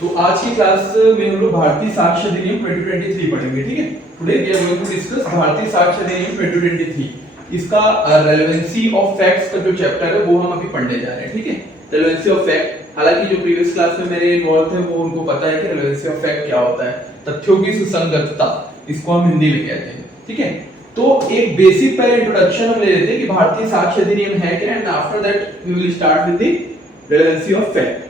तो आज की क्लास में हम लोग भारतीय साक्ष्य अधिनियम 2023 पढ़ेंगे, ठीक है। Today we are going to discuss Bharatiya Sakshya अधिनियम 2023। इसका रेलेवेंसी ऑफ फैक्ट्स का जो चैप्टर है वो हम अभी पढ़ने जा रहे हैं, ठीक है। रेलेवेंसी ऑफ फैक्ट, हालांकि जो प्रीवियस क्लास में मेरे इन्वॉल्व थे वो उनको पता है कि रेलेवेंसी ऑफ फैक्ट क्या होता है। तथ्यों की सुसंगतता, इसको हम हिंदी में कहते हैं, ठीक है। तो एक बेसिक पहले इंट्रोडक्शन हम ले लेते हैं कि भारतीय साक्ष्य अधिनियम है क्या, and after that we will start with the relevancy of fact,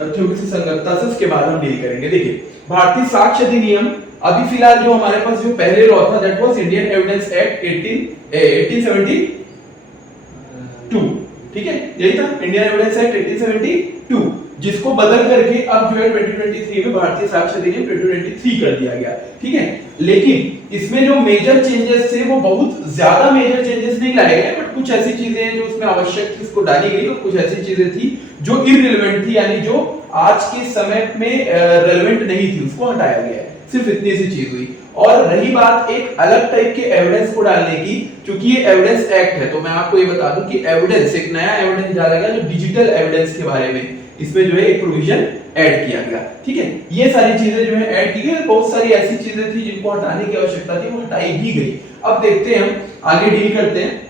तथ्यों की सुसंगतता से उसके बाद हम डील करेंगे। देखिए, भारतीय साक्ष्य अधिनियम अभी फिलहाल जो हमारे पास जो पहले लॉ था that was Indian evidence act 1872, ठीक है, यही था इंडियन एविडेंस एक्ट 1872, जिसको बदल करके अब जो है 2023 में भारतीय साक्ष्य अधिनियम 2023 कर दिया गया, ठीक है। लेकिन इसमें जो मेजर चेंजेस थे वो बहुत ज्यादा मेजर चेंजेस नहीं लाए गए, बट कुछ ऐसी चीजें हैं जो उसमें आवश्यक थी उसको डाली गई, और कुछ ऐसी चीजें थी जो इररिलेवेंट थी, यानी जो आज के समय में रेलेवेंट नहीं थी, उसको हटाया गया है। सिर्फ इतनी सी चीज हुई। और रही बात एक अलग टाइप के एविडेंस को डालने की, क्योंकि ये एविडेंस एक्ट है, तो मैं आपको ये बता दूं कि एविडेंस, एक नया एविडेंस डाला गया जो डिजिटल एविडेंस के बारे में, इसमें जो है एक प्रोविजन ऐड किया गया, ठीक है। ये सारी चीजें जो है ऐड की गई, बहुत सारी ऐसी चीजें थी जिनको हटाने की आवश्यकता थी, वो हटाई भी गई। अब देखते हैं, हम आगे डील करते हैं।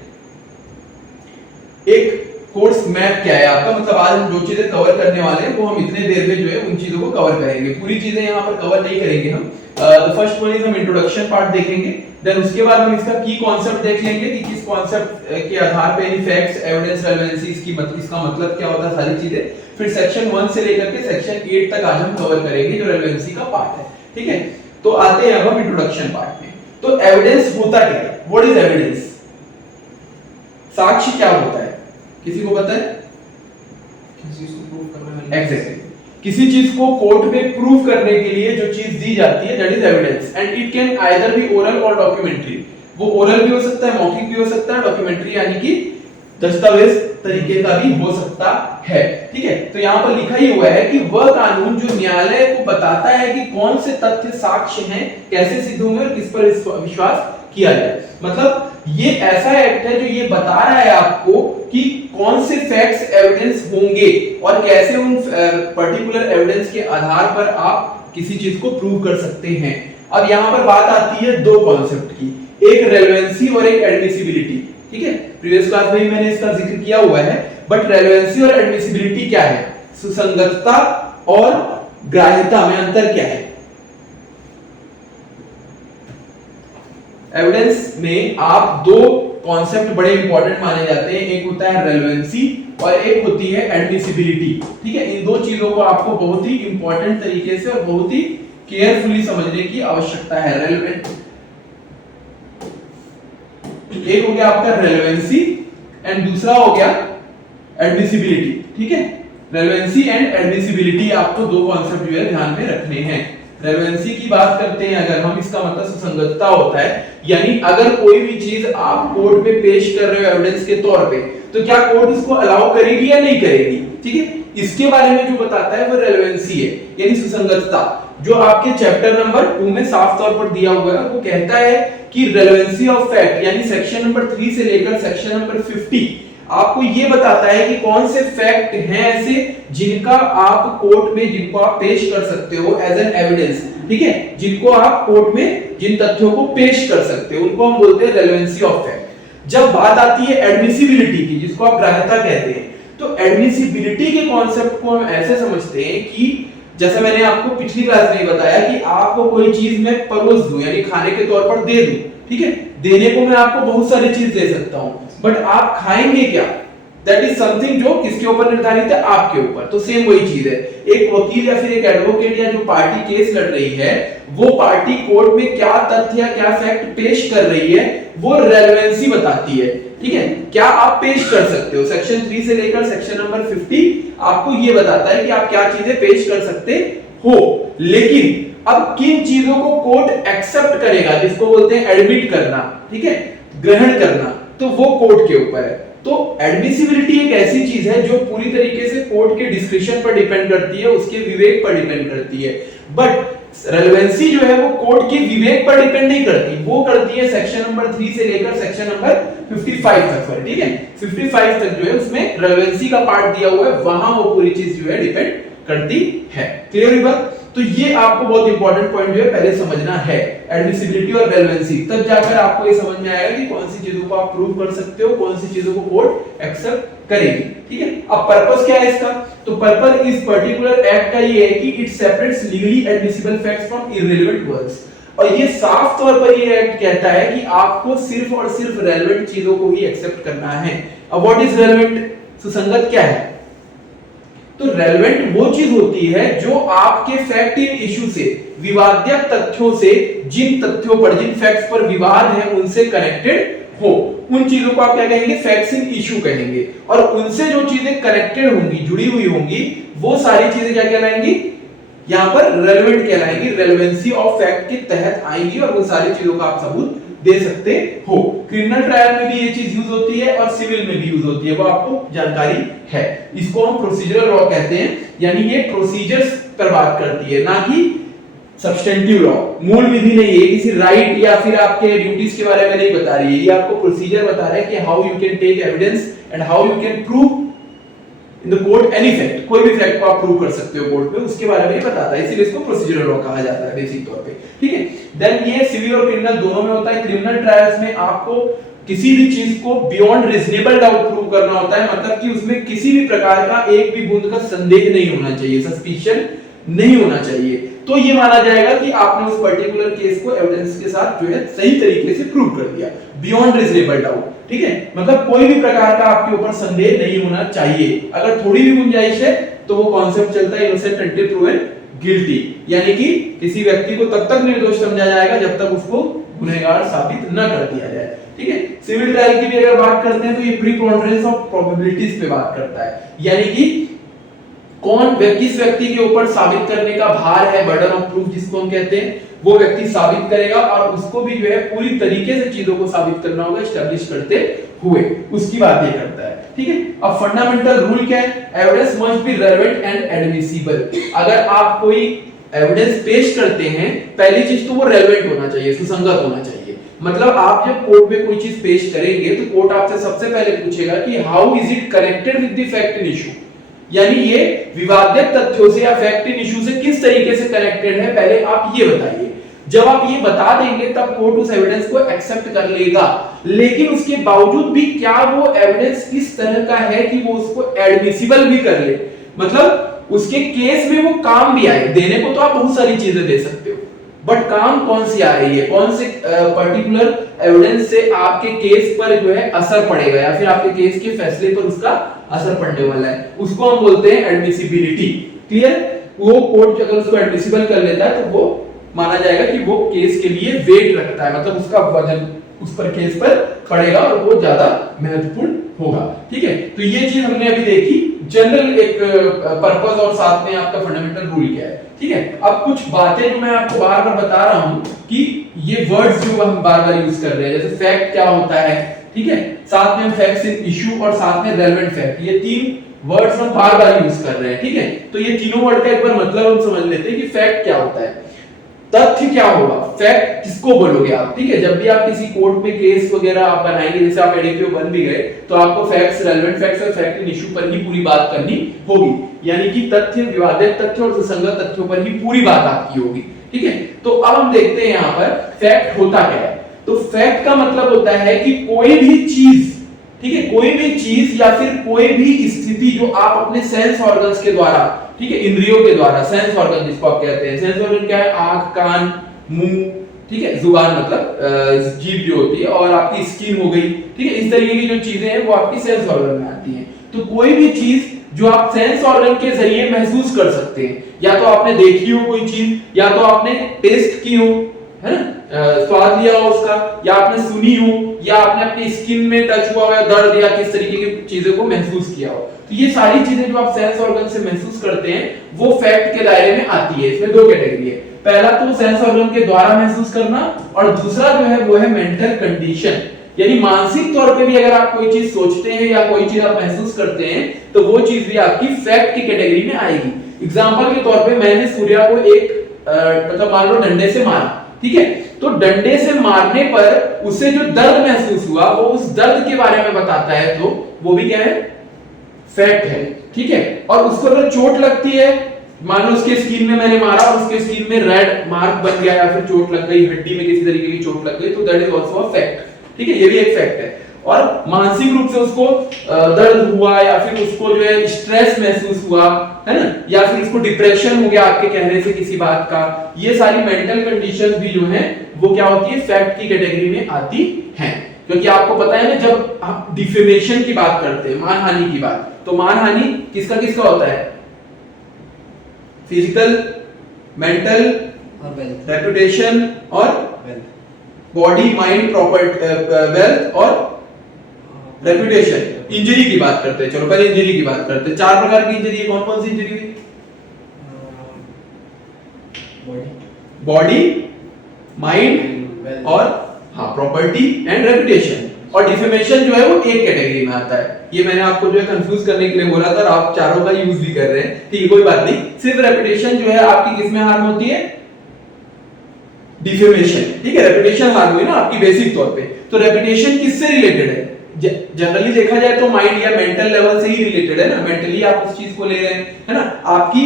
एक कोर्स मैप क्या है आपका, मतलब आज हम जो चीजें कवर करने वाले हैं वो हम इतने देर में जो है उन चीजों को कवर करेंगे। पूरी चीजें यहाँ पर कवर नहीं करेंगे हम। फर्स्ट वन इज हम इंट्रोडक्शन पार्ट देखेंगे, देन उसके बाद हम इसका की कॉन्सेप्ट देख लेंगे कि किस कॉन्सेप्ट के आधार पे यानी फैक्ट्स, एविडेंस, रेलेवेंसी, इसका मतलब क्या होता है, सारी चीजें। फिर सेक्शन 1 से लेकर के सेक्शन 8 तक आज हम कवर करेंगे जो रेलेवेंसी का पार्ट है, ठीक है। तो आते हैं अब हम इंट्रोडक्शन पार्ट में। तो एविडेंस होता क्या है, व्हाट इज एविडेंस? साक्ष्य क्या होता है, किसी को पता है? किसी चीज को प्रूव करने वाली, एग्जैक्टली, किसी चीज को कोर्ट में प्रूव करने के लिए जो चीज दी जाती है that is evidence, and it can either be oral और डॉक्यूमेंट्री। वो ओरल भी हो सकता है, मौखिक भी हो सकता है, डॉक्यूमेंट्री यानी कि दस्तावेज तरीके का भी हो सकता है, ठीक है। तो यहाँ पर लिखा ही हुआ है कि वह कानून जो न्यायालय को बताता है कि कौन से तथ्य साक्ष्य हैं, कैसे सिद्ध होंगे और किस पर विश्वास किया जाए। मतलब ये ऐसा एक्ट है जो ये बता रहा है आपको कि कौन से फैक्ट्स एविडेंस होंगे और कैसे उन पर्टिकुलर एविडेंस के आधार पर आप किसी चीज को प्रूव कर सकते हैं। अब यहाँ पर बात आती है दो कॉन्सेप्ट की, एक रेलेवेंसी और एक एडमिसिबिलिटी, ठीक है। प्रीवियस क्लास में भी मैंने इसका जिक्र किया हुआ है, बट रेलेवेंसी और एडमिसिबिलिटी क्या है, सुसंगतता और ग्राह्यता में अंतर क्या है? एविडेंस में आप दो कॉन्सेप्ट बड़े इंपॉर्टेंट माने जाते हैं, एक होता है रेलेवेंसी और एक होती है एडमिसिबिलिटी, ठीक है। इन दो चीजों को आपको बहुत ही इंपॉर्टेंट तरीके से और बहुत ही केयरफुली समझने की आवश्यकता है। रेलेवेंट, एक हो गया आपका रेलेवेंसी एंड दूसरा हो गया एडमिसिबिलिटी, ठीक है। रेलेवेंसी एंड एडमिसिबिलिटी, आपको दो कॉन्सेप्ट जो है ध्यान में रखने हैं। रेलेवेंसी की बात करते हैं अगर हम, इसका मतलब सुसंगतता होता है, यानी अगर कोई भी चीज आप कोर्ट में पेश कर रहे हो एविडेंस के तौर पे, तो क्या कोर्ट इसको अलाउ करेगी या नहीं करेगी, ठीक है। इसके बारे में जो बताता है वो रेलेवेंसी है, यानी सुसंगतता, जो आपके चैप्टर नंबर 2 में साफ तौर पर दिया हुआ है। वो कहता है कि रेलेवेंसी ऑफ फैक्ट, यानी सेक्शन नंबर 3 से लेकर सेक्शन नंबर 50 आपको ये बताता है कि कौन से फैक्ट हैं ऐसे जिनका आप कोर्ट में, जिनको आप पेश कर सकते हो एज एन एविडेंस, ठीक है। जिनको आप कोर्ट में, जिन तथ्यों को पेश कर सकते हो, उनको हम बोलते हैं रेलेवेंसी ऑफ फैक्ट। जब बात आती है एडमिसिबिलिटी की, जिसको आप ग्राह्यता कहते हैं, तो एडमिसिबिलिटी के कॉन्सेप्ट को हम ऐसे समझते हैं कि जैसा मैंने आपको पिछली क्लास में बताया कि आपको कोई चीज मैं परोस दूं, यानी खाने के तौर पर दे दूं, ठीक है। देने को मैं आपको बहुत सारी चीज दे सकता हूं, बट आप खाएंगे क्या, दैट इज समथिंग जो किसके ऊपर निर्धारित है, आपके ऊपर। तो सेम वही चीज है, एक वकील या फिर एक एडवोकेट या जो पार्टी केस लड़ रही है, वो पार्टी कोर्ट में क्या तथ्य या क्या फैक्ट पेश कर रही है, वो रेलेवेंसी बताती है, ठीक है। क्या आप पेश कर सकते हो, सेक्शन 3 से लेकर सेक्शन नंबर 50 आपको ये बताता है कि आप क्या चीजें पेश कर सकते हो। लेकिन अब किन चीजों को कोर्ट एक्सेप्ट करेगा, जिसको बोलते हैं एडमिट करना, ठीक है, ग्रहण करना, तो वो कोर्ट के ऊपर है। तो एडमिसिबिलिटी एक ऐसी चीज है जो पूरी तरीके से कोर्ट के डिस्क्रिप्शन पर डिपेंड करती है, उसके विवेक पर डिपेंड करती है। बट रेलेवेंसी जो है वो कोर्ट के विवेक पर डिपेंड नहीं करती, वो करती है सेक्शन नंबर 3 से लेकर सेक्शन नंबर 55 तक, ठीक है। 55 तक जो है उसमें रेलेवेंसी का पार्ट दिया हुआ है, वहां वो पूरी चीज जो है डिपेंड करती है। क्लियर हुई बात? तो ये आपको बहुत इंपॉर्टेंट पॉइंट जो है पहले समझना है, एडमिसिबिलिटी और रेलेवेंसी, तब जाकर आपको ये समझ में आएगा कि कौन सी चीजों को आप प्रूव कर सकते हो, कौन सी चीजों को कोर्ट एक्सेप्ट करेगी। ठीक है, अब पर्पस क्या है इसका? तो पर्पस इस पर्टिकुलर एक्ट का ये है कि it separates legally admissible facts from irrelevant words, और ये साफ तौर पर ये एक्ट कहता है कि आपको सिर्फ और सिर्फ रेलेवेंट चीजों को ही एक्सेप्ट करना है। अब व्हाट इज रेलेवेंट? सुसंगत क्या है? तो रेलेवेंट वो चीज होती है जो आपके फैक्ट इन इशू से, विवाद्य तथ्यों से, जिन तथ्यों पर, जिन फैक्ट्स पर विवाद है उनसे कनेक्टेड हो, उन चीजों को आप क्या कहेंगे? फैक्ट्स इन इशू कहेंगे। और उनसे जो चीजें कनेक्टेड होंगी, जुड़ी हुई होंगी, वो सारी चीजें क्या कहलाएंगी? यहां पर रेलेवेंट कहलाएंगी, रेलेवेंसी ऑफ फैक्ट के तहत आएंगी, और वो सारी चीजों का आप सबूत दे सकते हो। क्रिमिनल ट्रायल में भी ये चीज यूज होती है और सिविल में भी यूज होती है, वो आपको जानकारी है। इसको हम प्रोसीजरल लॉ कहते हैं, यानी ये प्रोसीजर्स पर बात करती है, ना कि सब्सटेंटिव लॉ। मूल विधि नहीं है, किसी राइट या फिर आपके ड्यूटीज के बारे में नहीं बता रही है, ये आपको प्रोसीजर बता रहा है कि how you can take evidence and how you can prove in the court any fact. कोई भी फैक्ट को आप प्रूव कर सकते हो कोर्ट में, उसके बारे में ये बताता है, इसीलिए इसको प्रोसीजरल लॉ कहा जाता है बेसिक तौर पे। ठीक है, देन ये सिविल और क्रिमिनल दोनों में होता है। क्रिमिनल ट्रायल्स में आपको किसी भी चीज को बियॉन्ड रीजनेबल डाउट प्रूव करना होता है, मतलब कि उसमें किसी भी प्रकार का एक भी बूंद का संदेह नहीं होना चाहिए, सस्पिशन नहीं होना चाहिए। तो ये माना जाएगा कि आपने उस पर्टिकुलर केस को एविडेंस के साथ जो है सही तरीके से प्रूव कर दिया, बियॉन्ड रीजनेबल डाउट। ठीक है, मतलब कोई भी प्रकार का आपके ऊपर संदेह नहीं होना चाहिए। अगर थोड़ी भी गुंजाइश है तो वो कॉन्सेप्ट चलता है इनोसेंट अंटिल प्रूवन गिल्टी, यानी कि किसी व्यक्ति को तब तक निर्दोष समझा जाएगा जब तक उसको गुनहगार साबित न कर दिया जाए। ठीक है, सिविल ट्रायल की भी अगर बात करते हैं तो ये प्रीपोनेंस ऑफ प्रोबेबिलिटीज पे बात करता है, यानी कि कौन किस व्यक्ति के ऊपर साबित करने का भार है, बर्डन ऑफ प्रूफ जिसको हम कहते हैं, वो व्यक्ति साबित करेगा, और उसको भी जो है पूरी तरीके से चीजों को साबित करना होगा एस्टैब्लिश करते हुए, उसकी बात ये करता है। ठीक है, अब फंडामेंटल रूल क्या है? Evidence must be relevant and admissible. अगर आप कोई एविडेंस पेश करते हैं, पहली चीज तो वो रेलेवेंट होना चाहिए, सुसंगत होना चाहिए। मतलब आप जब कोर्ट में कोई चीज पेश करेंगे तो कोर्ट आपसे सबसे पहले पूछेगा कि how is it connected with the fact in issue, यानी ये विवादित तथ्यों से या फैक्ट इन इशू से किस तरीके से कनेक्टेड है, पहले आप ये बताइए। जब आप ये बता देंगे तब कोर्ट उस एविडेंस को एक्सेप्ट कर लेगा, लेकिन उसके बावजूद भी क्या वो एविडेंस इस तरह का है कि वो उसको एडमिसिबल भी कर ले, मतलब उसके केस में वो काम भी आए। देने को तो आप बहुत सारी चीजें दे सकते हो, बट काम कौन सी आ रही है, कौन से पर्टिकुलर एविडेंस से आपके केस पर जो है असर पड़ेगा या फिर आपके केस के फैसले पर उसका असर पड़ने वाला है, उसको हम बोलते हैं एडमिसिबिलिटी। क्लियर? वो कोर्ट अगर उसको एडमिसिबल कर लेता है तो वो माना जाएगा कि वो केस के लिए वेट रखता है, मतलब उसका वजन उस पर केस पर पड़ेगा और वो ज्यादा महत्वपूर्ण होगा। ठीक है, तो ये चीज हमने अभी देखी, जनरल एक पर्पस और साथ में आपका फंडामेंटल रूल क्या है। ठीक है, अब कुछ बातें जो मैं आपको बार बार बता रहा हूं कि ये वर्ड्स जो हम बार बार यूज कर रहे हैं, जैसे फैक्ट क्या होता है, ठीक है, साथ में हम फैक्ट्स इन इशू और साथ में रेलेवेंट फैक्ट, ये तीन वर्ड्स हम बार बार यूज कर रहे हैं। ठीक है, तो ये तीनों वर्ड का एक बार मतलब हम समझ लेते हैं कि फैक्ट क्या होता है, तथ्य क्या होगा, फैक्ट किसको बोलोगे आप। ठीक है, जब भी आप किसी कोर्ट में केस वगैरह आप बनाएंगे, जैसे आप एडीपीओ बन भी गए, तो आपको फैक्ट्स, रेलेवेंट फैक्ट्स और फैक्ट इन इशू पर ही पूरी बात करनी होगी, यानी कि तथ्य, विवादित तथ्य और सुसंगत तथ्यों पर ही पूरी बात आपकी होगी। ठीक है, तो अब हम देखते हैं यहाँ पर फैक्ट होता क्या है। तो फैक्ट का मतलब होता है कि कोई भी चीज, ठीक है, कोई भी चीज या फिर कोई भी स्थिति जो आप अपने सेंस ऑर्गन्स के द्वारा, ठीक है, इंद्रियों के द्वारा, सेंस ऑर्गन जिसको आप कहते हैं, सेंस ऑर्गन क्या है? आंख, कान, मुंह, ठीक है, जुबान मतलब जीभ जो होती है, और आपकी स्किन हो गई। ठीक है, इस तरीके की जो चीजें हैं वो आपकी सेंस ऑर्गन में आती हैं। तो कोई भी चीज जो आप सेंस ऑर्गन के जरिए महसूस कर सकते हैं, या तो आपने देखी हो कोई चीज, या तो आपने टेस्ट की हो, है ना, स्वाद लिया हो उसका, या आपने सुनी हो, या आपने अपनी स्किन में टच हुआ हो, या दर्द या किस तरीके की चीजों को महसूस किया हो, तो ये सारी चीजें जो आप सेंस ऑर्गन से महसूस करते हैं वो फैक्ट के दायरे में आती है। इसमें दो कैटेगरी है, पहला तो सेंस ऑर्गन के द्वारा महसूस करना, और दूसरा जो है वो है मेंटल कंडीशन, यानी मानसिक तौर पे भी अगर आप कोई चीज सोचते हैं या कोई चीज आप महसूस करते हैं तो वो चीज भी आपकी फैक्ट की कैटेगरी में आएगी। एग्जांपल के तौर पे मैंने सूर्या को एक मतलब मान लो डंडे से मारा, ठीक है, तो डंडे से मारने पर उसे जो दर्द महसूस हुआ वो उस दर्द के बारे में बताता है, तो वो भी क्या है? फैक्ट है। ठीक है, और उसको अगर चोट लगती है मान लो उसके स्किन में मैंने मारा और उसके स्किन में रेड मार्क बन गया या फिर चोट लग गई, हड्डी में किसी तरीके की चोट लग गई, तो that is also a fact. ठीक है, ये भी एक फैक्ट है। और मानसिक रूप से उसको दर्द हुआ या फिर उसको जो है स्ट्रेस महसूस हुआ, है ना, या फिर उसको डिप्रेशन हो गया आपके कहने से किसी बात का, ये सारी मेंटल कंडीशंस भी जो हैं वो क्या होती है, फैक्ट की कैटेगरी में आती हैं। क्योंकि आपको पता है ना, जब आप डिफेमेशन की बात करते हैं, मानहानि की बात, तो मानहानि किसका किसका होता है, फिजिकल, मेंटल और वेल्थ, रेपुटेशन और बॉडी, माइंड, प्रॉपर्टी, वेल्थ और रेपुटेशन। इंजरी की बात करते हैं, चलो पहले इंजरी की बात करते हैं। 4 प्रकार की इंजरी है, कौन कौन सी इंजरी हुई? बॉडी, माइंड और हाँ प्रॉपर्टी एंड रेपुटेशन। और डिफेमेशन जो है वो एक कैटेगरी में आता है। ये मैंने आपको जो है कंफ्यूज करने के लिए बोला था, और आप चारों का यूज भी कर रहे हैं, ठीक है, कोई बात नहीं। सिर्फ रेपुटेशन जो है आपकी किसमें हार्म होती है, डिफेमेशन, ठीक है, रेपुटेशन हार्म हुई ना आपकी बेसिक तौर पे। तो रेपुटेशन किससे रिलेटेड है? जनरली देखा जाए तो माइंड या मेंटल लेवल से ही रिलेटेड है ना, मेंटली आप उस चीज को ले रहे हैं, है ना, आपकी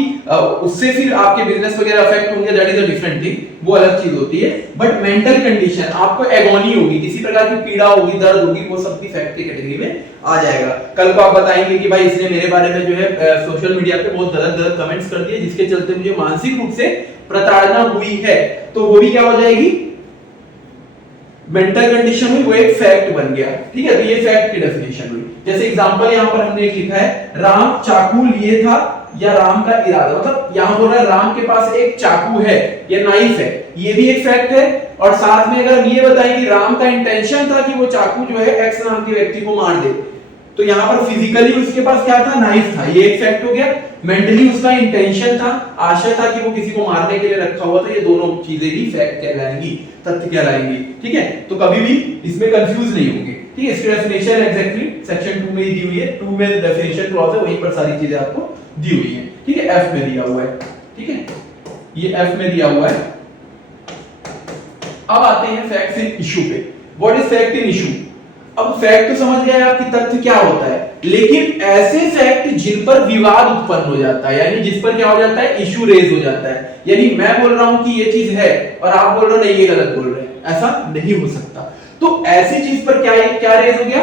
उससे फिर आपके बिजनेस वगैरह अफेक्ट होंगे, that is a different thing, वो अलग चीज होती है। बट मेंटल कंडीशन, आपको एगोनी होगी, किसी प्रकार की पीड़ा होगी, दर्द होगी, वो सब भी फैक्ट की कैटेगरी में आ जाएगा। कल को आप बताएंगे कि भाई इसने मेरे बारे में जो है सोशल मीडिया पे बहुत गलत गलत कमेंट्स कर दिए, जिसके चलते मुझे मानसिक रूप से प्रताड़ना हुई है, तो वो भी क्या हो जाएगी, मेंटल कंडीशन हुई, वो एक फैक्ट बन गया। ठीक है, तो ये फैक्ट की डेफिनेशन हुई। जैसे एग्जांपल यहां पर हमने लिखा है, राम चाकू लिए था या राम का इरादा, मतलब यहां बोल रहा है राम के पास एक चाकू है या नाइफ है, ये भी एक फैक्ट है। और साथ में अगर हम ये बताएं कि राम का इंटेंशन था कि वो चाकू जो है एक्स नाम के व्यक्ति को मार दे, तो यहां पर फिजिकली उसके पास क्या था, नाइफ था, ये एक फैक्ट हो गया। मेंटली उसका इंटेंशन था, आशय था कि वो किसी को मारने के लिए रखा हुआ था, ये दोनों चीजें भी फैक्ट कहलाएंगी, तथ्य कहलाएंगी। ठीक है, तो कभी भी इसमें कंफ्यूज नहीं होंगे। ठीक है, इसकी डेफिनेशन एग्जैक्टली सेक्शन 2 में ही दी हुई है, 2 में डेफिनेशन क्लॉज है, वहीं पर सारी चीजें आपको दी हुई है। ठीक है, एफ में दिया हुआ है। ठीक है, ये एफ में दिया हुआ है। अब आते हैं फैक्ट्स इन इशू पे। What is fact in issue? अब फैक्ट तो समझ गए आप कि तथ्य क्या होता है, लेकिन ऐसे फैक्ट जिन पर विवाद उत्पन्न हो जाता है, यानी जिस पर क्या हो जाता है, इशू रेज हो जाता है। यानी मैं बोल रहा हूं कि ये चीज है और आप बोल रहे हो नहीं ये गलत बोल रहे हैं, ऐसा नहीं हो सकता। तो ऐसी चीज पर क्या क्या रेज हो गया,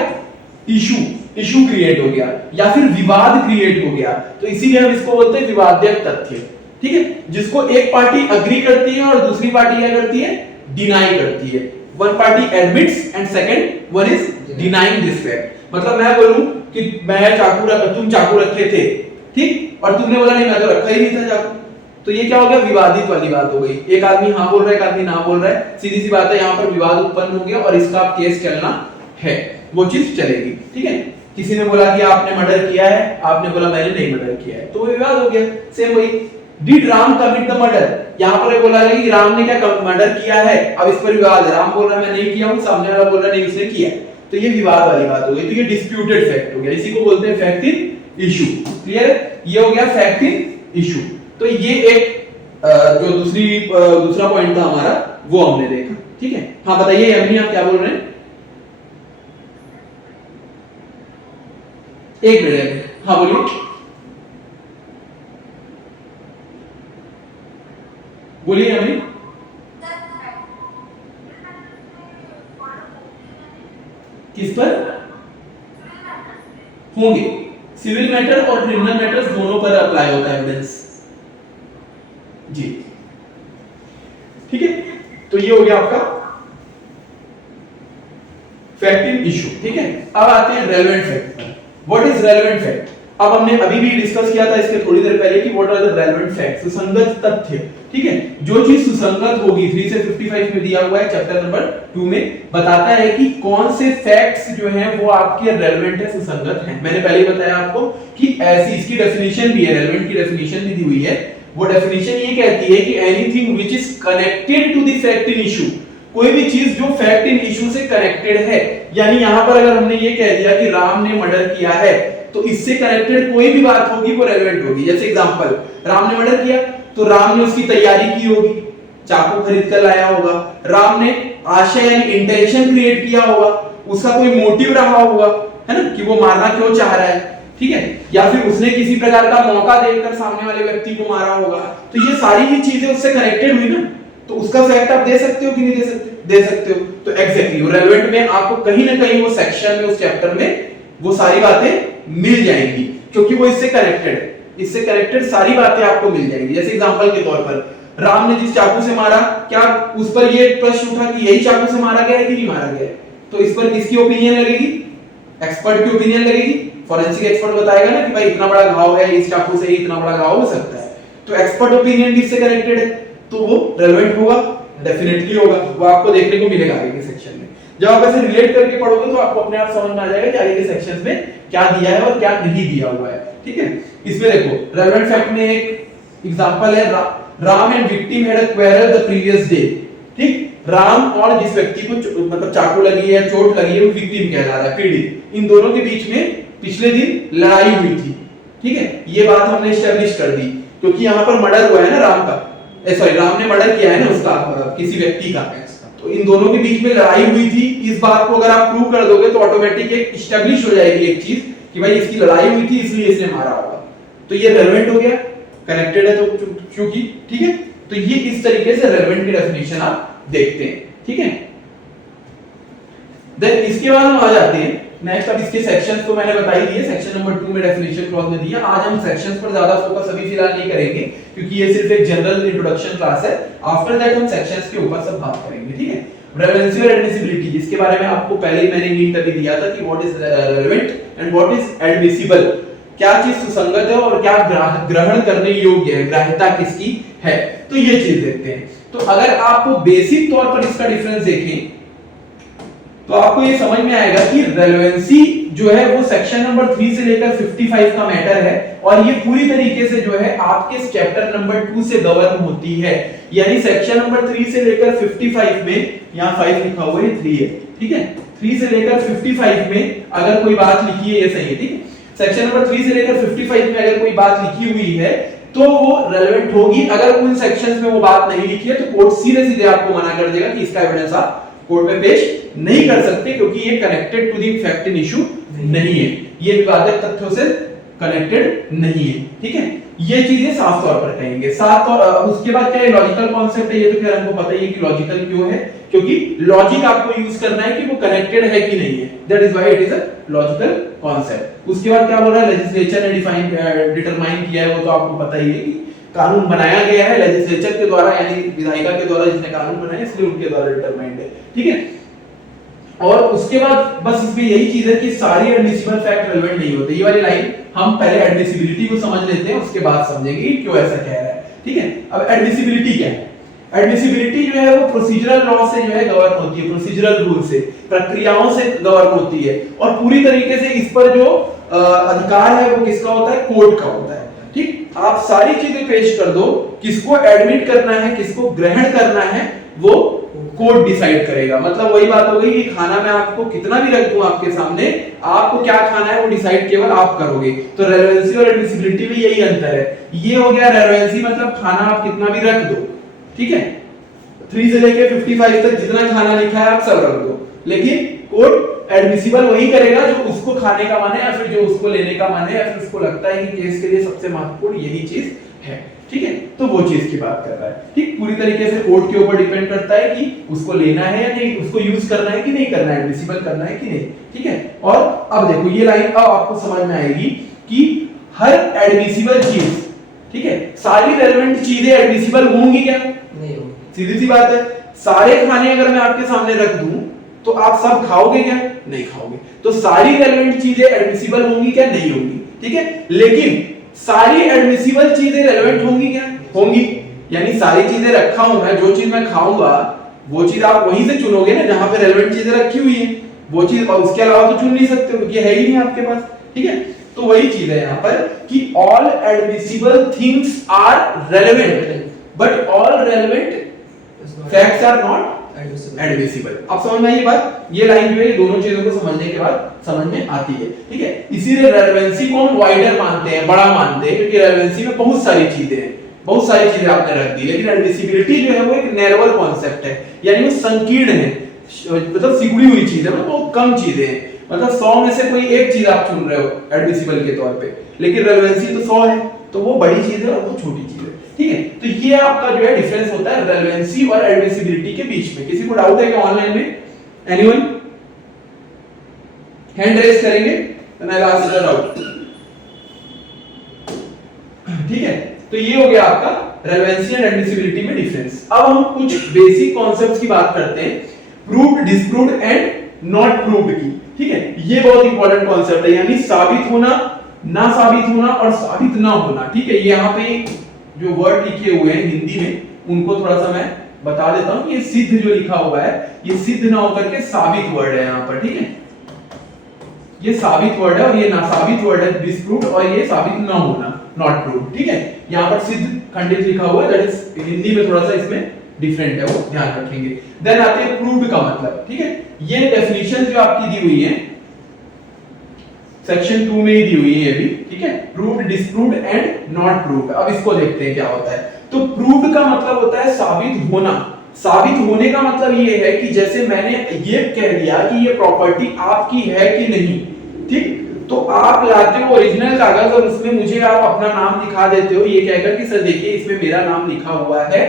इशू क्रिएट हो गया या फिर विवाद क्रिएट हो गया। तो इसीलिए हम इसको बोलते हैं विवादक तथ्य। ठीक है, जिसको एक पार्टी अग्री करती है और दूसरी पार्टी क्या करती है, डिनाई करती है। One party admits and second one is denying this fact. मतलब मैं बोलूं कि मैं तुम चाकू रखे थे, ठीक, और तुमने बोला नहीं मैं तो रखा ही नहीं था चाकू, तो ये क्या हो गया, विवादित वाली बात हो गई। एक आदमी हाँ बोल रहा है, एक आदमी ना बोल रहा है, सीधी सी बात है, यहाँ पर विवाद उत्पन्न हो गया और इसका केस चलना है, वो चीज चलेगी। ठीक है, किसी ने बोला कि आपने मर्डर किया है, आपने बोला मैंने नहीं मर्डर किया है, तो वो विवाद हो गया। सेम वही, did Ram commit the murder, यहाँ पर बोला गया कि राम ने क्या मर्डर किया है, अब इस पर विवाद है, राम बोल रहा है मैं नहीं किया हूं, सामने वाला बोल रहा है नहीं उसने किया, तो ये विवाद वाली बात हो गई। तो ये डिस्प्यूटेड फैक्ट हो गया, इसी को बोलते हैं फैक्ट इन इशू। क्लियर है, ये हो गया फैक्ट इन इशू। तो ये एक जो दूसरा पॉइंट था हमारा, वो हमने देखा। ठीक है, हाँ बताइए यमनी आप क्या बोल रहे हैं, एक मिनट, हाँ बोलिए बोलिए यमनी। किस पर होंगे, सिविल मैटर और क्रिमिनल मैटर्स दोनों पर अप्लाई होता है एविडेंस जी। ठीक है, तो ये हो गया आपका फैक्ट इन इशू। ठीक है, अब आते हैं रेलेवेंट फैक्ट पर। What is relevant fact? अब हमने अभी भी डिस्कस किया था इसके थोड़ी देर पहले कि what are the relevant facts, सुसंगत तथ्य। ठीक है, जो चीज सुसंगत होगी, 3 से 55 में दिया हुआ है चैप्टर नंबर 2 में, बताता है कि कौन से फैक्ट्स जो हैं वो आपके रेलेवेंट है, सुसंगत हैं। मैंने पहले ही बताया आपको कि ऐसी इसकी डेफिनेशन भी है, रेलेवेंट की डेफिनेशन भी दी हुई है। वो डेफिनेशन ये कहती है कि anything which is connected to the fact in issue, कोई भी चीज जो फैक्ट इन इशू से कनेक्टेड है। यानी यहां पर अगर हमने ये कह दिया कि राम ने मर्डर किया है, तो इससे कनेक्टेड कोई भी बात होगी वो रेलेवेंट होगी। जैसे एग्जांपल, राम ने मर्डर किया तो राम ने उसकी तैयारी की होगी, चाकू खरीद कर लाया होगा, राम ने आशय यानी इंटेंशन क्रिएट किया होगा, उसका कोई मोटिव रहा होगा, है ना, कि वो मारना क्यों चाह रहा है। ठीक है, या फिर उसने किसी प्रकार का मौका देकर सामने वाले व्यक्ति को मारा होगा, तो ये सारी ही चीजें उससे कनेक्टेड हुई ना, तो उसका फैक्ट आप दे सकते हो कि नहीं दे सकते? दे सकते हो। तो एग्जैक्टली रेलेवेंट में आपको कहीं ना कहीं वो सेक्शन में, उस चैप्टर में वो सारी बातें मिल जाएंगी, क्योंकि वो इससे कनेक्टेड है, इससे कनेक्टेड सारी बातें आपको मिल जाएंगी। जैसे एग्जांपल के तौर पर राम ने जिस चाकू से मारा, क्या उस पर ये प्रश्न उठा कि यही चाकू से मारा गया है कि नहीं मारा गया है? तो इस पर किसकी ओपिनियन लगेगी? एक्सपर्ट की ओपिनियन लगेगी। फॉरेंसिक एक्सपर्ट बताएगा ना कि भाई इतना बड़ा घाव है, इस चाकू से इतना बड़ा घाव हो सकता है, तो एक्सपर्ट ओपिनियन किससे कनेक्टेड है? तो वो रेलेवेंट होगा, डेफिनेटली होगा, वो आपको देखने को मिलेगा आगे के सेक्शन में। जब आप ऐसे रिलेट करके पढ़ोगे तो आपको अपने आप समझ में आ जाएगा कि आगे के सेक्शंस में क्या दिया है और क्या नहीं दिया हुआ है, ठीक है। इसमें देखो रेलेवेंट फैक्ट में एक एग्जांपल है, Ram and victim had a quarrel the previous day, ठीक। राम और जिस व्यक्ति को मतलब चाकू लगी है, चोट लगी है, वो विक्टिम कहला रहा है, पीड़ित, इन दोनों के बीच में पिछले दिन लड़ाई हुई थी, ठीक है। ये बात हमने एस्टैब्लिश कर दी, क्योंकि यहाँ पर मर्डर हुआ है ना राम का, सॉरी राम ने मर्डर किया है ना उसका, किसी व्यक्ति का, तो इन दोनों के बीच में लड़ाई हुई थी। इस बात को अगर आप प्रूव कर दोगे तो ऑटोमेटिक एक एस्टैब्लिश हो जाएगी एक चीज कि भाई इसकी लड़ाई हुई थी इसलिए इसने मारा होगा, तो ये रेलेवेंट हो गया, कनेक्टेड है तो क्योंकि, ठीक है। तो ये इस तरीके से रेलेवेंट की डेफिनेशन आप देखते हैं, ठीक है। देन इसके बाद हम आ जाते हैं नेक्स्ट। अब इसके सेक्शंस तो मैंने बता ही दिए, सेक्शन नंबर 2 में डेफिनेशन क्लॉज में दिया। आज हम सेक्शंस पर ज्यादा फोकस अभी फिलहाल नहीं करेंगे, क्योंकि ये सिर्फ एक जनरल इंट्रोडक्शन क्लास है। आफ्टर दैट हम सेक्शंस के ऊपर सब बात करेंगे, ठीक है। रेलेवेंसी और एडमिसिबिलिटी, जिसके बारे में आपको पहले ही मैंने हिंट अभी दिया था कि what is relevant and what is admissible, क्या चीज सुसंगत है और क्या ग्रहण करने योग्य है, ग्राह्यता किसकी है, तो ये चीज देखते हैं। तो अगर आप बेसिक तौर पर इसका डिफरेंस देखें तो आपको ये समझ में आएगा कि रेलेवेंसी जो है वो सेक्शन नंबर 3 से लेकर 55 का मैटर है, और ये पूरी तरीके से जो है आपके चैप्टर नंबर 2 से गवर्न होती है। यानी सेक्शन नंबर 3 से लेकर 55 में, यहाँ 5 लिखा हुआ है, 3 है, ठीक है, 3 से लेकर 55 में अगर कोई बात लिखी है, ये सही है, ठीक है। सेक्शन नंबर 3 से लेकर 55 में अगर कोई बात लिखी हुई है तो वो रेलेवेंट होगी। अगर उन सेक्शंस में वो बात नहीं लिखी है तो कोर्ट सीधे सीधे आपको मना कर देगा कि इसका एविडेंस आप कोर्ट में पेश नहीं कर सकते, क्योंकि ये connected to the fact in issue नहीं है, ये विवादित तथ्यों से कनेक्टेड नहीं है, ठीक है। ये चीजें साफ तौर पर कहेंगे। साफ और उसके बाद क्या है, लॉजिकल कॉन्सेप्ट है, ये तो खैर हमको पता ही है कि लॉजिकल क्यों है, क्योंकि लॉजिक आपको यूज करना है कि वो कनेक्टेड है कि नहीं है, that is why it is a logical concept. उसके बाद क्या बोल रहा है, लेजिस्लेचर ने डिटरमाइन किया है, वो तो आपको पता ही है कि कानून बनाया गया है लेजिस्लेचर के द्वारा, यानी विधायिका के द्वारा जिसने कानून बनाया इसलिए उनके द्वारा डिटरमाइंड है, ठीक है। और उसके बाद बस इसमें यही चीज है कि सारी एडमिसिबल फैक्ट रेलेवेंट नहीं होते। ये वाली लाइन हम पहले एडमिसिबिलिटी को समझ लेते हैं, उसके बाद समझेंगे कि क्यों ऐसा कह रहा है, ठीक है। अब एडमिसिबिलिटी क्या है? एडमिसिबिलिटी जो है वो प्रोसीजरल लॉ से जो है गवर्न होती है, प्रोसीजरल रूल से, प्रक्रियाओं से गवर्न होती है, और पूरी तरीके से इस पर जो अधिकार है वो किसका होता है, कोर्ट का होता है, ठीक। आप सारी चीजें पेश कर दो, किसको एडमिट करना है, किसको ग्रहण करना है, वो कोर्ट डिसाइड करेगा। मतलब वही बात हो गई कि खाना में आपको कितना भी रख दूं आपके सामने, आपको क्या खाना है वो डिसाइड केवल आप करोगे। तो रेलेवेंसी और एडमिसिबिलिटी में यही अंतर है। ये हो गया रेलेवेंसी, मतलब खाना आप कितना भी रख दो, ठीक है, 3 से लेके 55 तक जितना खाना लिखा है आप सब रख दो, लेकिन कोर्ट एडमिसिबल वही करेगा जो उसको खाने का मन है, या फिर जो उसको लेने का मन है, या फिर उसको लगता है कि केस के लिए सबसे महत्वपूर्ण यही चीज है, ठीक है। तो वो चीज की बात कर रहा है, ठीक। पूरी तरीके से कोर्ट के ऊपर डिपेंड करता है कि उसको लेना है या नहीं, उसको यूज करना है कि नहीं करना है, एडमिसिबल करना है कि नहीं, ठीक है। और अब देखो ये लाइन अब आपको समझ में आएगी कि हर एडमिसिबल चीज, ठीक है, सारी रेलेवेंट चीजें एडमिसिबल होंगी क्या? नहीं होंगी, सीधी सी बात है। सारे खाने अगर मैं आपके सामने रख दूं तो आप सब खाओगे क्या? नहीं खाओगे। तो सारी रेलेवेंट चीजें एडमिसिबल होंगी क्या? नहीं होंगी, ठीक है। लेकिन सारी एडमिसिबल चीजें रेलेवेंट होंगी क्या? होंगी। यानी सारी चीजें रखा हूं मैं, जो चीज मैं खाऊंगा वो चीज आप वहीं से चुनोगे ना जहां पे रेलेवेंट चीजें रखी हुई है, वो चीज, और उसके अलावा तो चुन नहीं सकते हो क्योंकि है ही नहीं आपके पास, ठीक है। तो वही चीज है यहाँ पर कि all admissible things are relevant but all relevant facts are not admissible. अब समझ में आई ये बात? ये लाइन जो है दोनों चीजों को समझने के बाद समझ में आती है, ठीक है। इसीलिए रेलेवेंसी को हम वाइडर मानते हैं, बड़ा मानते हैं, क्योंकि रेलेवेंसी में बहुत सारी चीजें हैं, बहुत सारी चीजें आपने रख दी, लेकिन एडमिसिबिलिटी जो है वो एक नैरोअर कॉन्सेप्ट है, यानी वो संकीर्ण है, मतलब सिकुड़ी हुई चीज है, मतलब बहुत कम चीजें हैं। मतलब 100 में से कोई एक चीज आप चुन रहे हो एडमिसिबल के तौर पे, लेकिन रेलेवेंसी तो 100 है, तो वो बड़ी चीज है और वो छोटी चीज है, ठीक है। तो ये आपका जो है डिफरेंस होता है रेलेवेंसी और एडमिसिबिलिटी के बीच में। किसी को डाउट है क्या ऑनलाइन में? एनीवन? हैंड रेज करेंगे then I ask the doubt, ठीक है। तो ये हो गया आपका रेलेवेंसी एंड एडमिसिबिलिटी में डिफरेंस। अब हम कुछ बेसिक कॉन्सेप्ट्स की बात करते हैं, proved, disproved and not proved की, ठीक है। ये बहुत इंपॉर्टेंट कॉन्सेप्ट है, यानी साबित होना, ना साबित होना और साबित ना होना, ठीक है। ये यहाँ पे जो वर्ड लिखे हुए हैं हिंदी में उनको थोड़ा सा मैं बता देता हूं कि ये सिद्ध जो लिखा हुआ है ये सिद्ध ना होकर के साबित वर्ड है यहाँ पर, ठीक है। ये साबित वर्ड है और ये ना साबित वर्ड है डिसप्रूव्ड, और ये साबित ना होना नॉट प्रूव्ड, ठीक है। यहाँ पर सिद्ध खंडित लिखा हुआ है, दैट इज हिंदी में थोड़ा सा इसमें डिफरेंट है, वो ध्यान रखेंगे। देन आते हैं प्रूव्ड का मतलब, ठीक है। ये डेफिनेशन जो आपकी दी हुई है सेक्शन 2 में ही दी हुई है ये भी, ठीक है। Proved, disproved and not proved. अब इसको देखते हैं क्या होता है। तो प्रूव्ड का मतलब होता है साबित होना। साबित होने का मतलब ये है कि जैसे मैंने ये कह दिया कि ये प्रॉपर्टी आपकी है कि नहीं, ठीक। तो आप लाते हो ओरिजिनल कागज और उसमें मुझे आप अपना नाम दिखा देते हो, ये कहकर कि सर देखिए इसमें मेरा नाम लिखा हुआ है,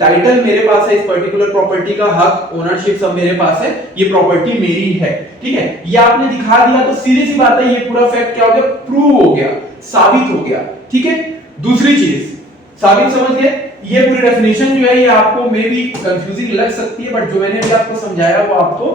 टाइटल मेरे पास है इस पर्टिकुलर प्रॉपर्टी का, हक, ओनरशिप सब मेरे पास है, ये प्रॉपर्टी मेरी है, ठीक है। ये आपने दिखा दिया तो सीधी सी बात है ये पूरा फैक्ट क्या हो गया? प्रूव हो गया, साबित हो गया, ठीक है। दूसरी चीज साबित समझ गए। ये पूरी डेफिनेशन जो है ये आपको मे बी कंफ्यूजिंग लग सकती है, बट जो मैंने अभी आपको समझाया वो आपको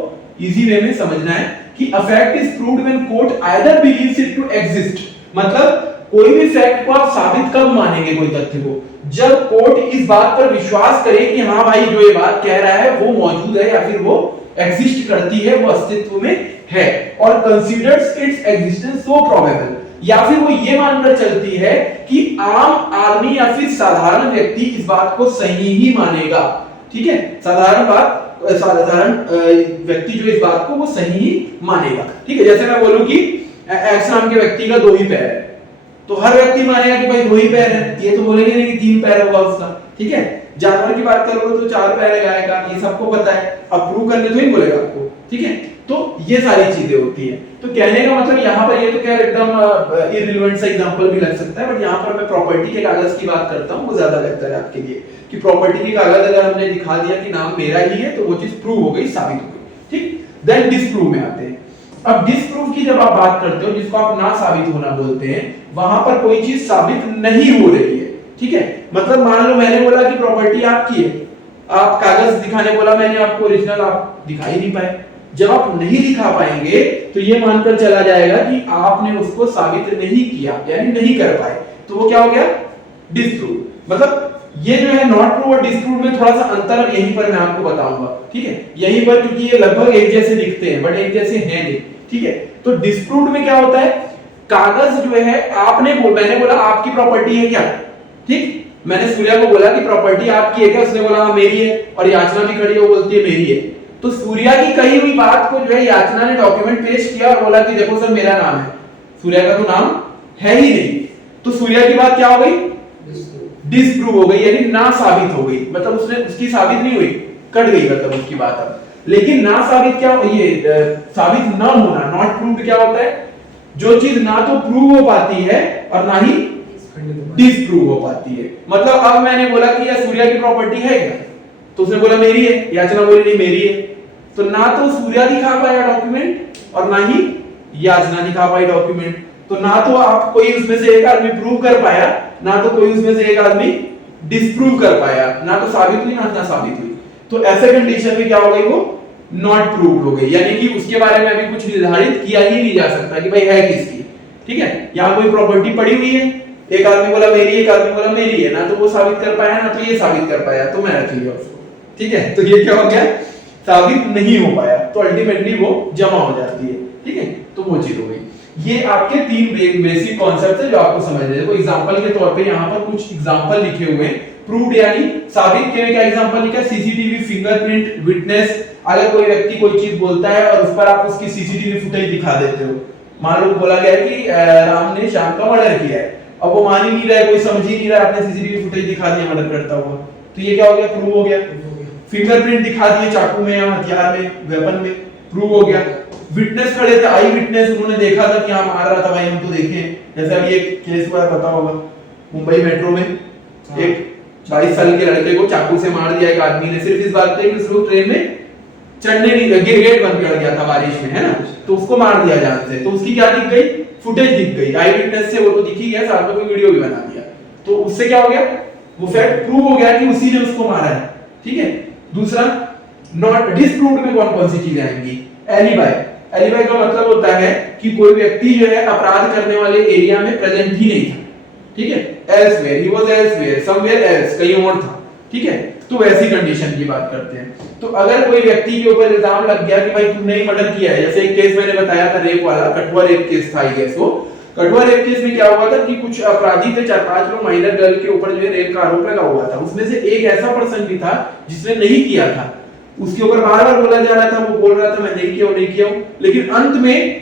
इजी वे में समझना है कि a fact is proved when court either believes it to exist. मतलब कोई भी फैक्ट को आप साबित कब मानेंगे कोई तथ्य को? जब कोर्ट इस बात पर विश्वास करे कि हाँ भाई जो ये बात कह रहा है वो मौजूद है या फिर वो एग्जिस्ट करती है, वो अस्तित्व में है, और कंसीडर्स इट्स एग्जिस्टेंस सो प्रोबेबल, या फिर वो ये मानकर चलती है कि आम आदमी या फिर साधारण व्यक्ति इस बात को सही ही मानेगा, ठीक है। साधारण व्यक्ति जो इस बात को वो सही ही मानेगा, ठीक है। जैसे मैं बोलूं कि एक्स नाम के व्यक्ति का 2 ही पैर है, तो हर व्यक्ति मानेगा कि भाई 2 ही पैर है, ये तो बोलेंगे नहीं कि 3 पैर होगा उसका, ठीक है। जानवर की बात करोगे तो 4 पैर है गाय का, ये सबको पता है, अब प्रूव करने तो ही बोलेगा आपको, ठीक है। तो ये सारी चीजें होती हैं। तो कहने का मतलब यहाँ पर ये तो क्या एकदम इररिलेवेंट सा एग्जांपल भी लग सकता है, बट यहाँ पर मैं प्रॉपर्टी के कागज की बात करता हूँ, वो ज्यादा बेहतर है आपके लिए कि प्रॉपर्टी के कागज अगर हमने दिखा दिया कि नाम मेरा ही है तो वो चीज प्रूव हो गई, साबित हो गई, ठीक। देन डिसप्रूव में आते हैं। अब डिसप्रूव की जब आप बात करते हो, जिसको आप ना साबित होना बोलते हैं, वहां पर कोई चीज साबित नहीं हो रही है, ठीक है। मतलब मान लो मैंने बोला कि प्रॉपर्टी आपकी है, आप कागज दिखाने बोला मैंने आपको, ओरिजिनल आप दिखा ही नहीं पाए। जब आप नहीं दिखा पाएंगे तो ये मानकर चला जाएगा कि आपने उसको साबित नहीं किया, यानी नहीं कर पाए, तो वो क्या हो गया? डिसप्रूव। मतलब ये जो है नॉट प्रूव और डिसप्रूव में थोड़ा सा अंतर है, यहीं पर मैं आपको बताऊंगा, ठीक है। यहीं पर क्योंकि ये लगभग एक जैसे दिखते हैं बट एक जैसे हैं नहीं, ठीक है। तो डिसप्रूव्ड में क्या होता है? कागज जो है मैंने बोला आपकी प्रॉपर्टी है क्या, ठीक। मैंने सूर्या को बोला कि प्रॉपर्टी आपकी है क्या, उसने बोला हाँ मेरी है, और याचना भी खड़ी है, वो बोलती है मेरी है। तो सूर्या की कही हुई बात को जो है याचना ने डॉक्यूमेंट पेश किया और बोला कि देखो सर मेरा नाम है, सूर्या का तो नाम है ही नहीं, तो सूर्या की बात क्या हो गई? डिसप्रूव हो गई, यानी ना साबित हो गई। मतलब उसकी साबित नहीं हुई, कट गई मतलब उसकी बात। अब लेकिन ना साबित क्या, ये साबित ना होना, नॉट प्रूव्ड क्या होता है? जो चीज ना तो प्रूव हो पाती है और ना ही डिसप्रूव हो पाती है। मतलब अब मैंने बोला कि यह सूर्या की प्रॉपर्टी है क्या, तो उसने बोला मेरी है, याचना बोली नहीं मेरी है, तो ना तो सूर्या दिखा पाया डॉक्यूमेंट और ना ही याचना दिखा पाई डॉक्यूमेंट। तो ना तो आप कोई उसमें से एक आदमी प्रूव कर पाया, ना तो कोई उसमें से एक आदमी डिसप्रूव कर पाया, ना तो साबित हुई ना साबित हुई। तो ऐसे कंडीशन में क्या हो गई? वो नॉट प्रूव्ड हो गई, यानी कि उसके बारे में अभी कुछ निर्धारित किया ही नहीं जा सकता कि भाई है किसकी, ठीक है। यहाँ कोई प्रॉपर्टी पड़ी हुई है, एक आदमी बोला मेरी, एक आदमी बोला मेरी है, ना तो वो साबित कर पाया ना तो ये साबित कर पाया, तो मैं रख लिया उसको, ठीक है। तो ये क्या हो गया? साबित नहीं हो पाया, तो अल्टीमेटली वो जमा हो जाती है, ठीक है। तो वो चीज हो गई। ये आपके 3 बेसिक कॉन्सेप्ट है जो आपको समझने हैं। तो एग्जांपल के तौर पे यहाँ पर कुछ एग्जांपल लिखे हुए हैं। प्रूव्ड यानी साबित के क्या एग्जांपल लिखा है? CCTV, fingerprint, witness. अगर कोई व्यक्ति कोई चीज बोलता है और उस पर आप उसकी सीसीटीवी फुटेज दिखा देते हो, मान लो बोला गया है कि राम ने श्याम का मर्डर किया है, अब वो मान ही नहीं रहा है, कोई समझ ही नहीं रहा, आपने सीसीटीवी फुटेज दिखा दिया मर्डर करता हुआ, तो ये क्या हो गया? प्रूव हो गया। फिंगरप्रिंट दिखा दिए चाकू में या हथियार में, वेपन में, प्रूव हो गया। विटनेस खड़े थे, आई विटनेस, उन्होंने देखा था कि हाँ मार रहा था भाई, हम तो देखे। जैसे अभी एक केस हुआ है, पता होगा, मुंबई मेट्रो में एक 22 साल के लड़के को चाकू से मार दिया एक आदमी ने, सिर्फ इस बात पे कि उस लोग ट्रेन में चढ़ने नहीं लगे, गेट बंद कर दिया था बारिश में, है ना, तो उसको मार दिया जान से। तो उसकी क्या दिख गई, फुटेज दिख गई, आई विटनेस से वो तो दिख ही गया, साथ में कोई वीडियो भी बना दिया। तो उससे क्या हो गया, वो फैक्ट प्रूव हो गया कि उसी ने उसको मारा है, ठीक है। दूसरा, नॉट डिस्प्रूव्ड में कौन कौन सी चीजें आएंगी, एलिबाई। एलिबाई का मतलब होता है कि कोई व्यक्ति जो है अपराध करने वाले एरिया में प्रेजेंट ही नहीं था, ठीक है, elsewhere, he was elsewhere, somewhere else, कहीं और था, ठीक है। तो वैसी कंडीशन की बात करते हैं। तो अगर कोई व्यक्ति के ऊपर इल्जाम लग गया कि भाई तुमने ही मर्डर किया है, जैसे एक केस मैंने बताया था रेप वाला, कठुआ रेप केस था ये, सो कठुआ रेप केस में क्या हुआ था कि कुछ अपराधी थे, 4-5 लोग, माइनर गर्ल के ऊपर जो है रेप का आरोप लगा हुआ था। उसमें से एक ऐसा पर्सन भी था जिसने नहीं किया था, उसके ऊपर बार-बार बोला जा रहा था, वो बोल रहा था मैं नहीं किया हूं, नहीं किया हूं, लेकिन अंत में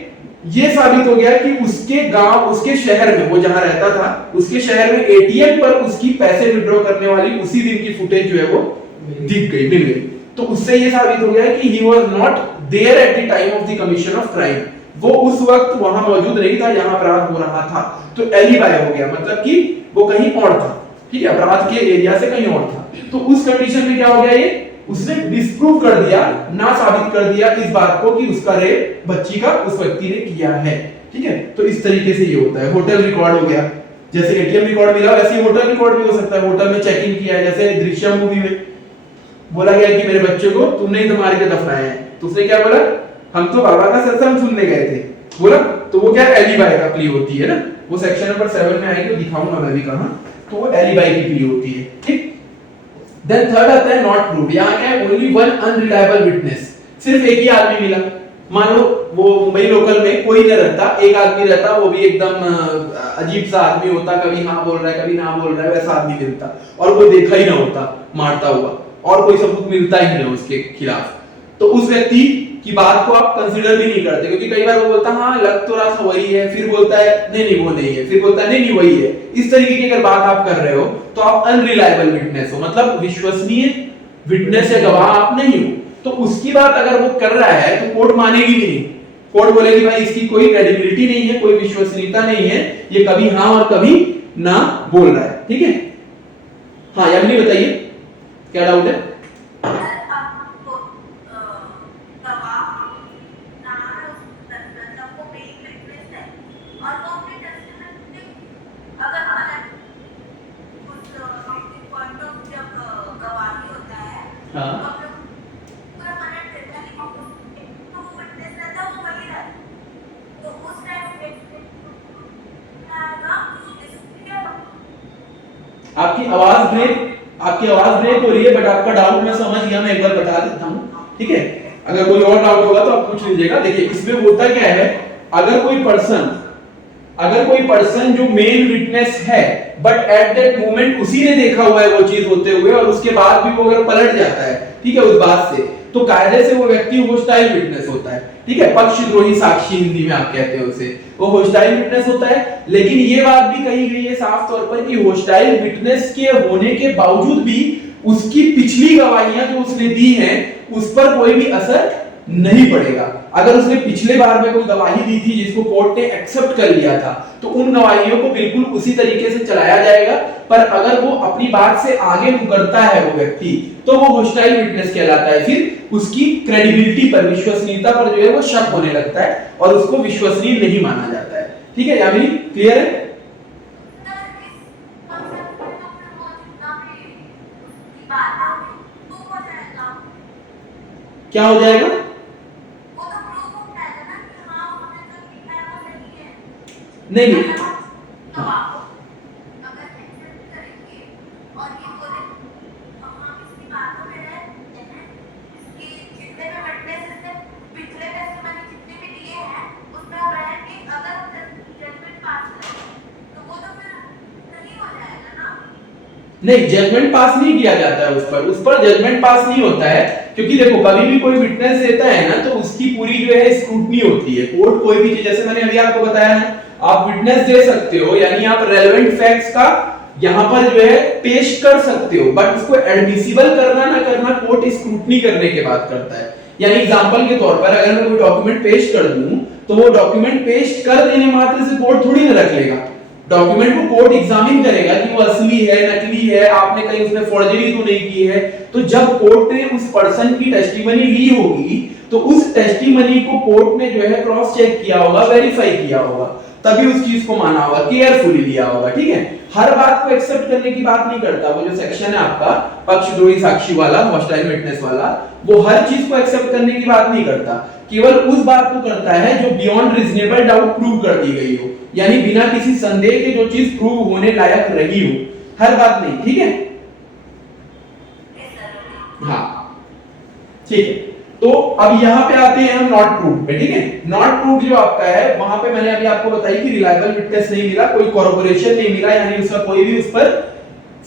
ये साबित हो गया कि उसके गांव, उसके शहर में, वो जहां रहता था, उसके शहर में एटीएम पर उसकी पैसे विड्रॉ करने वाली उसी दिन की फुटेज जो है वो दिख गई, मिल गई। तो उससे ये साबित हो गया कि he was not there at the time of the commission of crime, वो उस वक्त वहां मौजूद नहीं था जहां अपराध हो रहा था। तो एलिबाई हो गया, मतलब कि वो कहीं और था, ठीक है, अपराध के एरिया से कहीं और था। तो उस कंडीशन में क्या हो गया, ये उसने डिस्प्रूव कर दिया, ना साबित कर दिया इस बात को कि उसका रेप बच्ची का उस व्यक्ति ने किया है, ठीक है। तो इस तरीके से ये होता है। होटल रिकॉर्ड हो गया, जैसे एटीएम रिकॉर्ड मिला वैसे होटल रिकॉर्ड भी हो सकता है, होटल में चेकिंग किया है, जैसे दृश्यम मूवी में बोला गया कि मेरे बच्चे को तुमने ही तो मार के दफनाया है, तो उसने क्या बोला, हम तो बाबा का सत्संग सुनने गए थे, बोला। तो वो क्या एलिबाई का प्ली होती है ना, वो सेक्शन नंबर 7 में आएगी, तो दिखाऊंगा मैं भी कहां, तो वो एलिबाई की प्ली होती है, ठीक। देन थर्ड आता है नॉट प्रूव्ड। यहां क्या है, ओनली वन अनरिलायबल विटनेस, सिर्फ एक ही आदमी मिला। मान लो वो मुंबई लोकल में कोई नहीं रहता, एक आदमी रहता, वो भी एकदम अजीब सा आदमी होता, कभी हाँ बोल रहा है कभी ना बोल रहा है, वैसा आदमी मिलता, और वो देखा ही ना होता मारता हुआ, और कोई सबूत मिलता ही नहीं उसके खिलाफ। तो उस व्यक्ति की बात को आप कंसीडर भी नहीं करते, क्योंकि कई बार वो बोलता हाँ लग तो रहा था वही है, फिर बोलता है नहीं नहीं वो नहीं है, फिर बोलता है नहीं नहीं वही है। इस तरीके की अगर बात आप कर रहे हो तो आप अनरिलायबल विटनेस हो, मतलब विश्वसनीय विटनेस या गवाह आप नहीं हो। तो उसकी बात अगर वो कर रहा है तो कोर्ट मानेगी भी नहीं, कोर्ट बोलेगी भाई इसकी कोई क्रेडिबिलिटी नहीं है, कोई विश्वसनीयता नहीं है, ये कभी हाँ और कभी ना बोल रहा है, ठीक है। हाँ यामिनी बताइए क्या डाउट है। आपकी आवाज ब्रेक हो रही है, बट आपका डाउट मैं समझ गया, मैं एक बार बता देता हूँ, ठीक है। अगर कोई और डाउट होगा तो आप पूछ लीजिएगा। देखिए इसमें होता क्या है, अगर कोई पर्सन जो मेन विटनेस है, बट एट दैट मोमेंट उसी ने देखा हुआ है वो चीज होते हुए, और उसके बाद भी वो अगर पलट जाता है, ठीक है, उस बात से, तो कायदे से वो व्यक्ति होस्टाइल विटनेस होता है, ठीक है, पक्षद्रोही साक्षी हिंदी में आप कहते हो उसे, वो होस्टाइल विटनेस होता है। लेकिन ये बात भी कही गई है साफ तौर पर कि होस्टाइल विटनेस के होने के बावजूद भी उसकी पिछली गवाहियां जो उसने दी हैं उस पर कोई भी असर नहीं पड़ेगा। अगर उसने पिछले बार में कोई गवाही दी थी जिसको कोर्ट ने एक्सेप्ट कर लिया था, तो उन गवाहियों को बिल्कुल उसी तरीके से चलाया जाएगा। पर अगर वो अपनी बात से आगे मुकरता है वो व्यक्ति, तो वो होस्टाइल विटनेस कहलाता है। फिर उसकी क्रेडिबिलिटी पर, विश्वसनीयता पर जो है वो शक होने लगता है और उसको विश्वसनीय नहीं माना जाता है, ठीक है। यामिनी क्लियर है। क्या हो जाएगा, नहीं नहीं, जजमेंट पास नहीं किया जाता है उस पर जजमेंट पास नहीं होता है, क्योंकि देखो कभी भी कोई विटनेस देता है ना, तो उसकी पूरी जो है स्क्रूटनी होती है। कोर्ट कोई भी चीज, जैसे मैंने अभी आपको बताया है, आप विटनेस दे सकते हो, यानी आप रेलेवेंट फैक्ट्स का यहां पर जो है पेश कर सकते हो, बट उसको एडमिसिबल करना ना करना कोर्ट स्क्रूटनी करने के बाद करता है। यानी एग्जांपल के तौर पर अगर मैं कोई डॉक्यूमेंट पेस्ट कर दूं तो वो डॉक्यूमेंट पेस्ट कर देने मात्र से कोर्ट थोड़ी ना रख लेगा। डॉक्यूमेंट को कोर्ट एग्जामिन करेगा कि वो असली है, नकली है, आपने कहीं उसमें फॉर्जरी तो नहीं की है। तो जब कोर्ट ने उस पर्सन की टेस्टिमनी ली होगी तो उस टेस्टिमनी को कोर्ट ने जो है क्रॉस चेक किया होगा, वेरीफाई किया होगा, तभी उस चीज को माना होगा, केयरफुली लिया होगा। ठीक है, हर बात को एक्सेप्ट करने की बात नहीं करता। वो जो सेक्शन है आपका पक्षद्रोही साक्षी वाला, हॉस्टाइल विटनेस वाला, वो हर चीज को एक्सेप्ट करने की बात नहीं करता, केवल उस बात को करता है जो बियॉन्ड रीजनेबल डाउट प्रूव कर दी गई हो, यानी बिना किसी संदेह के जो चीज प्रूव होने लायक रही हो, हर बात नहीं। ठीक है, हाँ ठीक है। तो अब यहां पे आते हैं हम नॉट प्रूव्ड पे। ठीक है, नॉट प्रूव्ड जो आपका है वहां पे मैंने अभी आपको बताई कि रिलायबल विटनेस नहीं मिला, कोई कॉर्पोरेशन नहीं मिला, यानी उसका कोई भी उस पर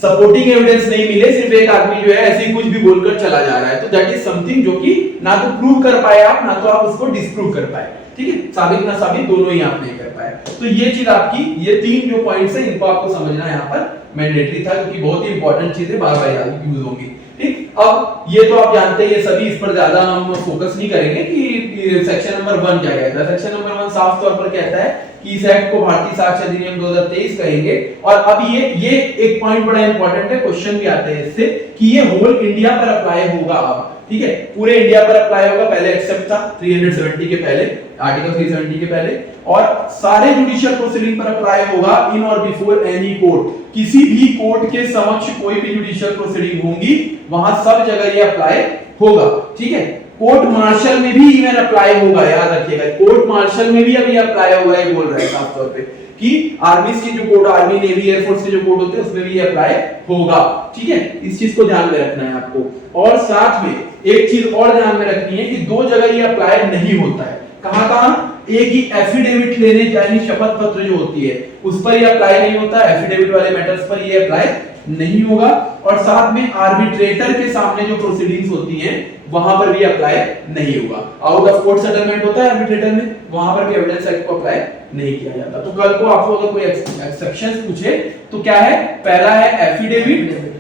सपोर्टिंग एविडेंस नहीं मिले, सिर्फ एक आदमी जो है ऐसे ही कुछ भी बोलकर चला जा रहा है। तो दैट इज समथिंग जो कि ना तो प्रूव कर पाए आप, ना तो आप उसको डिस्प्रूव कर पाए। ठीक है, साबित ना साबित दोनों ही आप नहीं कर पाए। तो ये चीज आपकी, ये तीन जो पॉइंट्स है इनको आपको समझना यहाँ पर मैंडेटरी था, क्योंकि बहुत ही इंपॉर्टेंट चीजें बार बार यूज होंगी। ठीक, अब ये तो आप जानते हैं, ये सभी इस पर ज्यादा हम फोकस नहीं करेंगे कि सेक्शन नंबर 1 क्या कहता है। सेक्शन नंबर 1 साफ तौर पर कहता है कि इस एक्ट को भारतीय साक्ष्य अधिनियम 2023 कहेंगे। और अब ये एक पॉइंट बड़ा इंपॉर्टेंट है, क्वेश्चन भी आते हैं इससे कि ये होल इंडिया पर अप्लाई होगा अब। ठीक है, पूरे इंडिया पर अप्लाई होगा। पहले एक्सेप्ट था 370 के पहले, आर्टिकल 370 के पहले, और सारे जुडिशियल प्रोसीडिंग पर अप्लाई होगा इन और बिफोर एनी कोर्ट। किसी भी कोर्ट के समक्ष कोई भी जुडिशियल प्रोसीडिंग होंगी वहां सब जगह ये अप्लाई होगा। ठीक है, कोर्ट मार्शल में भी इवन अप्लाई होगा, याद रखिएगा, कोर्ट मार्शल में भी अभी अप्लाई होगा, ये बोल रहा है साफ तौर पे कि आर्मी की जो कोर्ट, आर्मी नेवी एयरफोर्स के जो कोर्ट होते हैं उसमें भी ये अप्लाई होगा। ठीक है, इस चीज को ध्यान में रखना है आपको। और साथ में एक चीज और ध्यान में रखनी है कि दो जगह ये अप्लाई नहीं होता है। कहां कहां? एक ही एफिडेविट लेने यानी शपथ पत्र जो होती है उस पर ये अप्लाई नहीं होता, एफिडेविट वाले मैटर्स पर ये अप्लाई नहीं होगा। और साथ में आर्बिट्रेटर के सामने जो प्रोसीडिंग्स होती हैं वहां पर भी अप्लाई नहीं होगा। आउट ऑफ कोर्ट सेटलमेंट होता है आर्बिट्रेटर में, वहां पर भी एविडेंस एक्ट को अप्लाई नहीं किया जाता। तो कल को आपको अगर कोई एक्सेप्शंस पूछे तो क्या है? पहला है एफिडेविट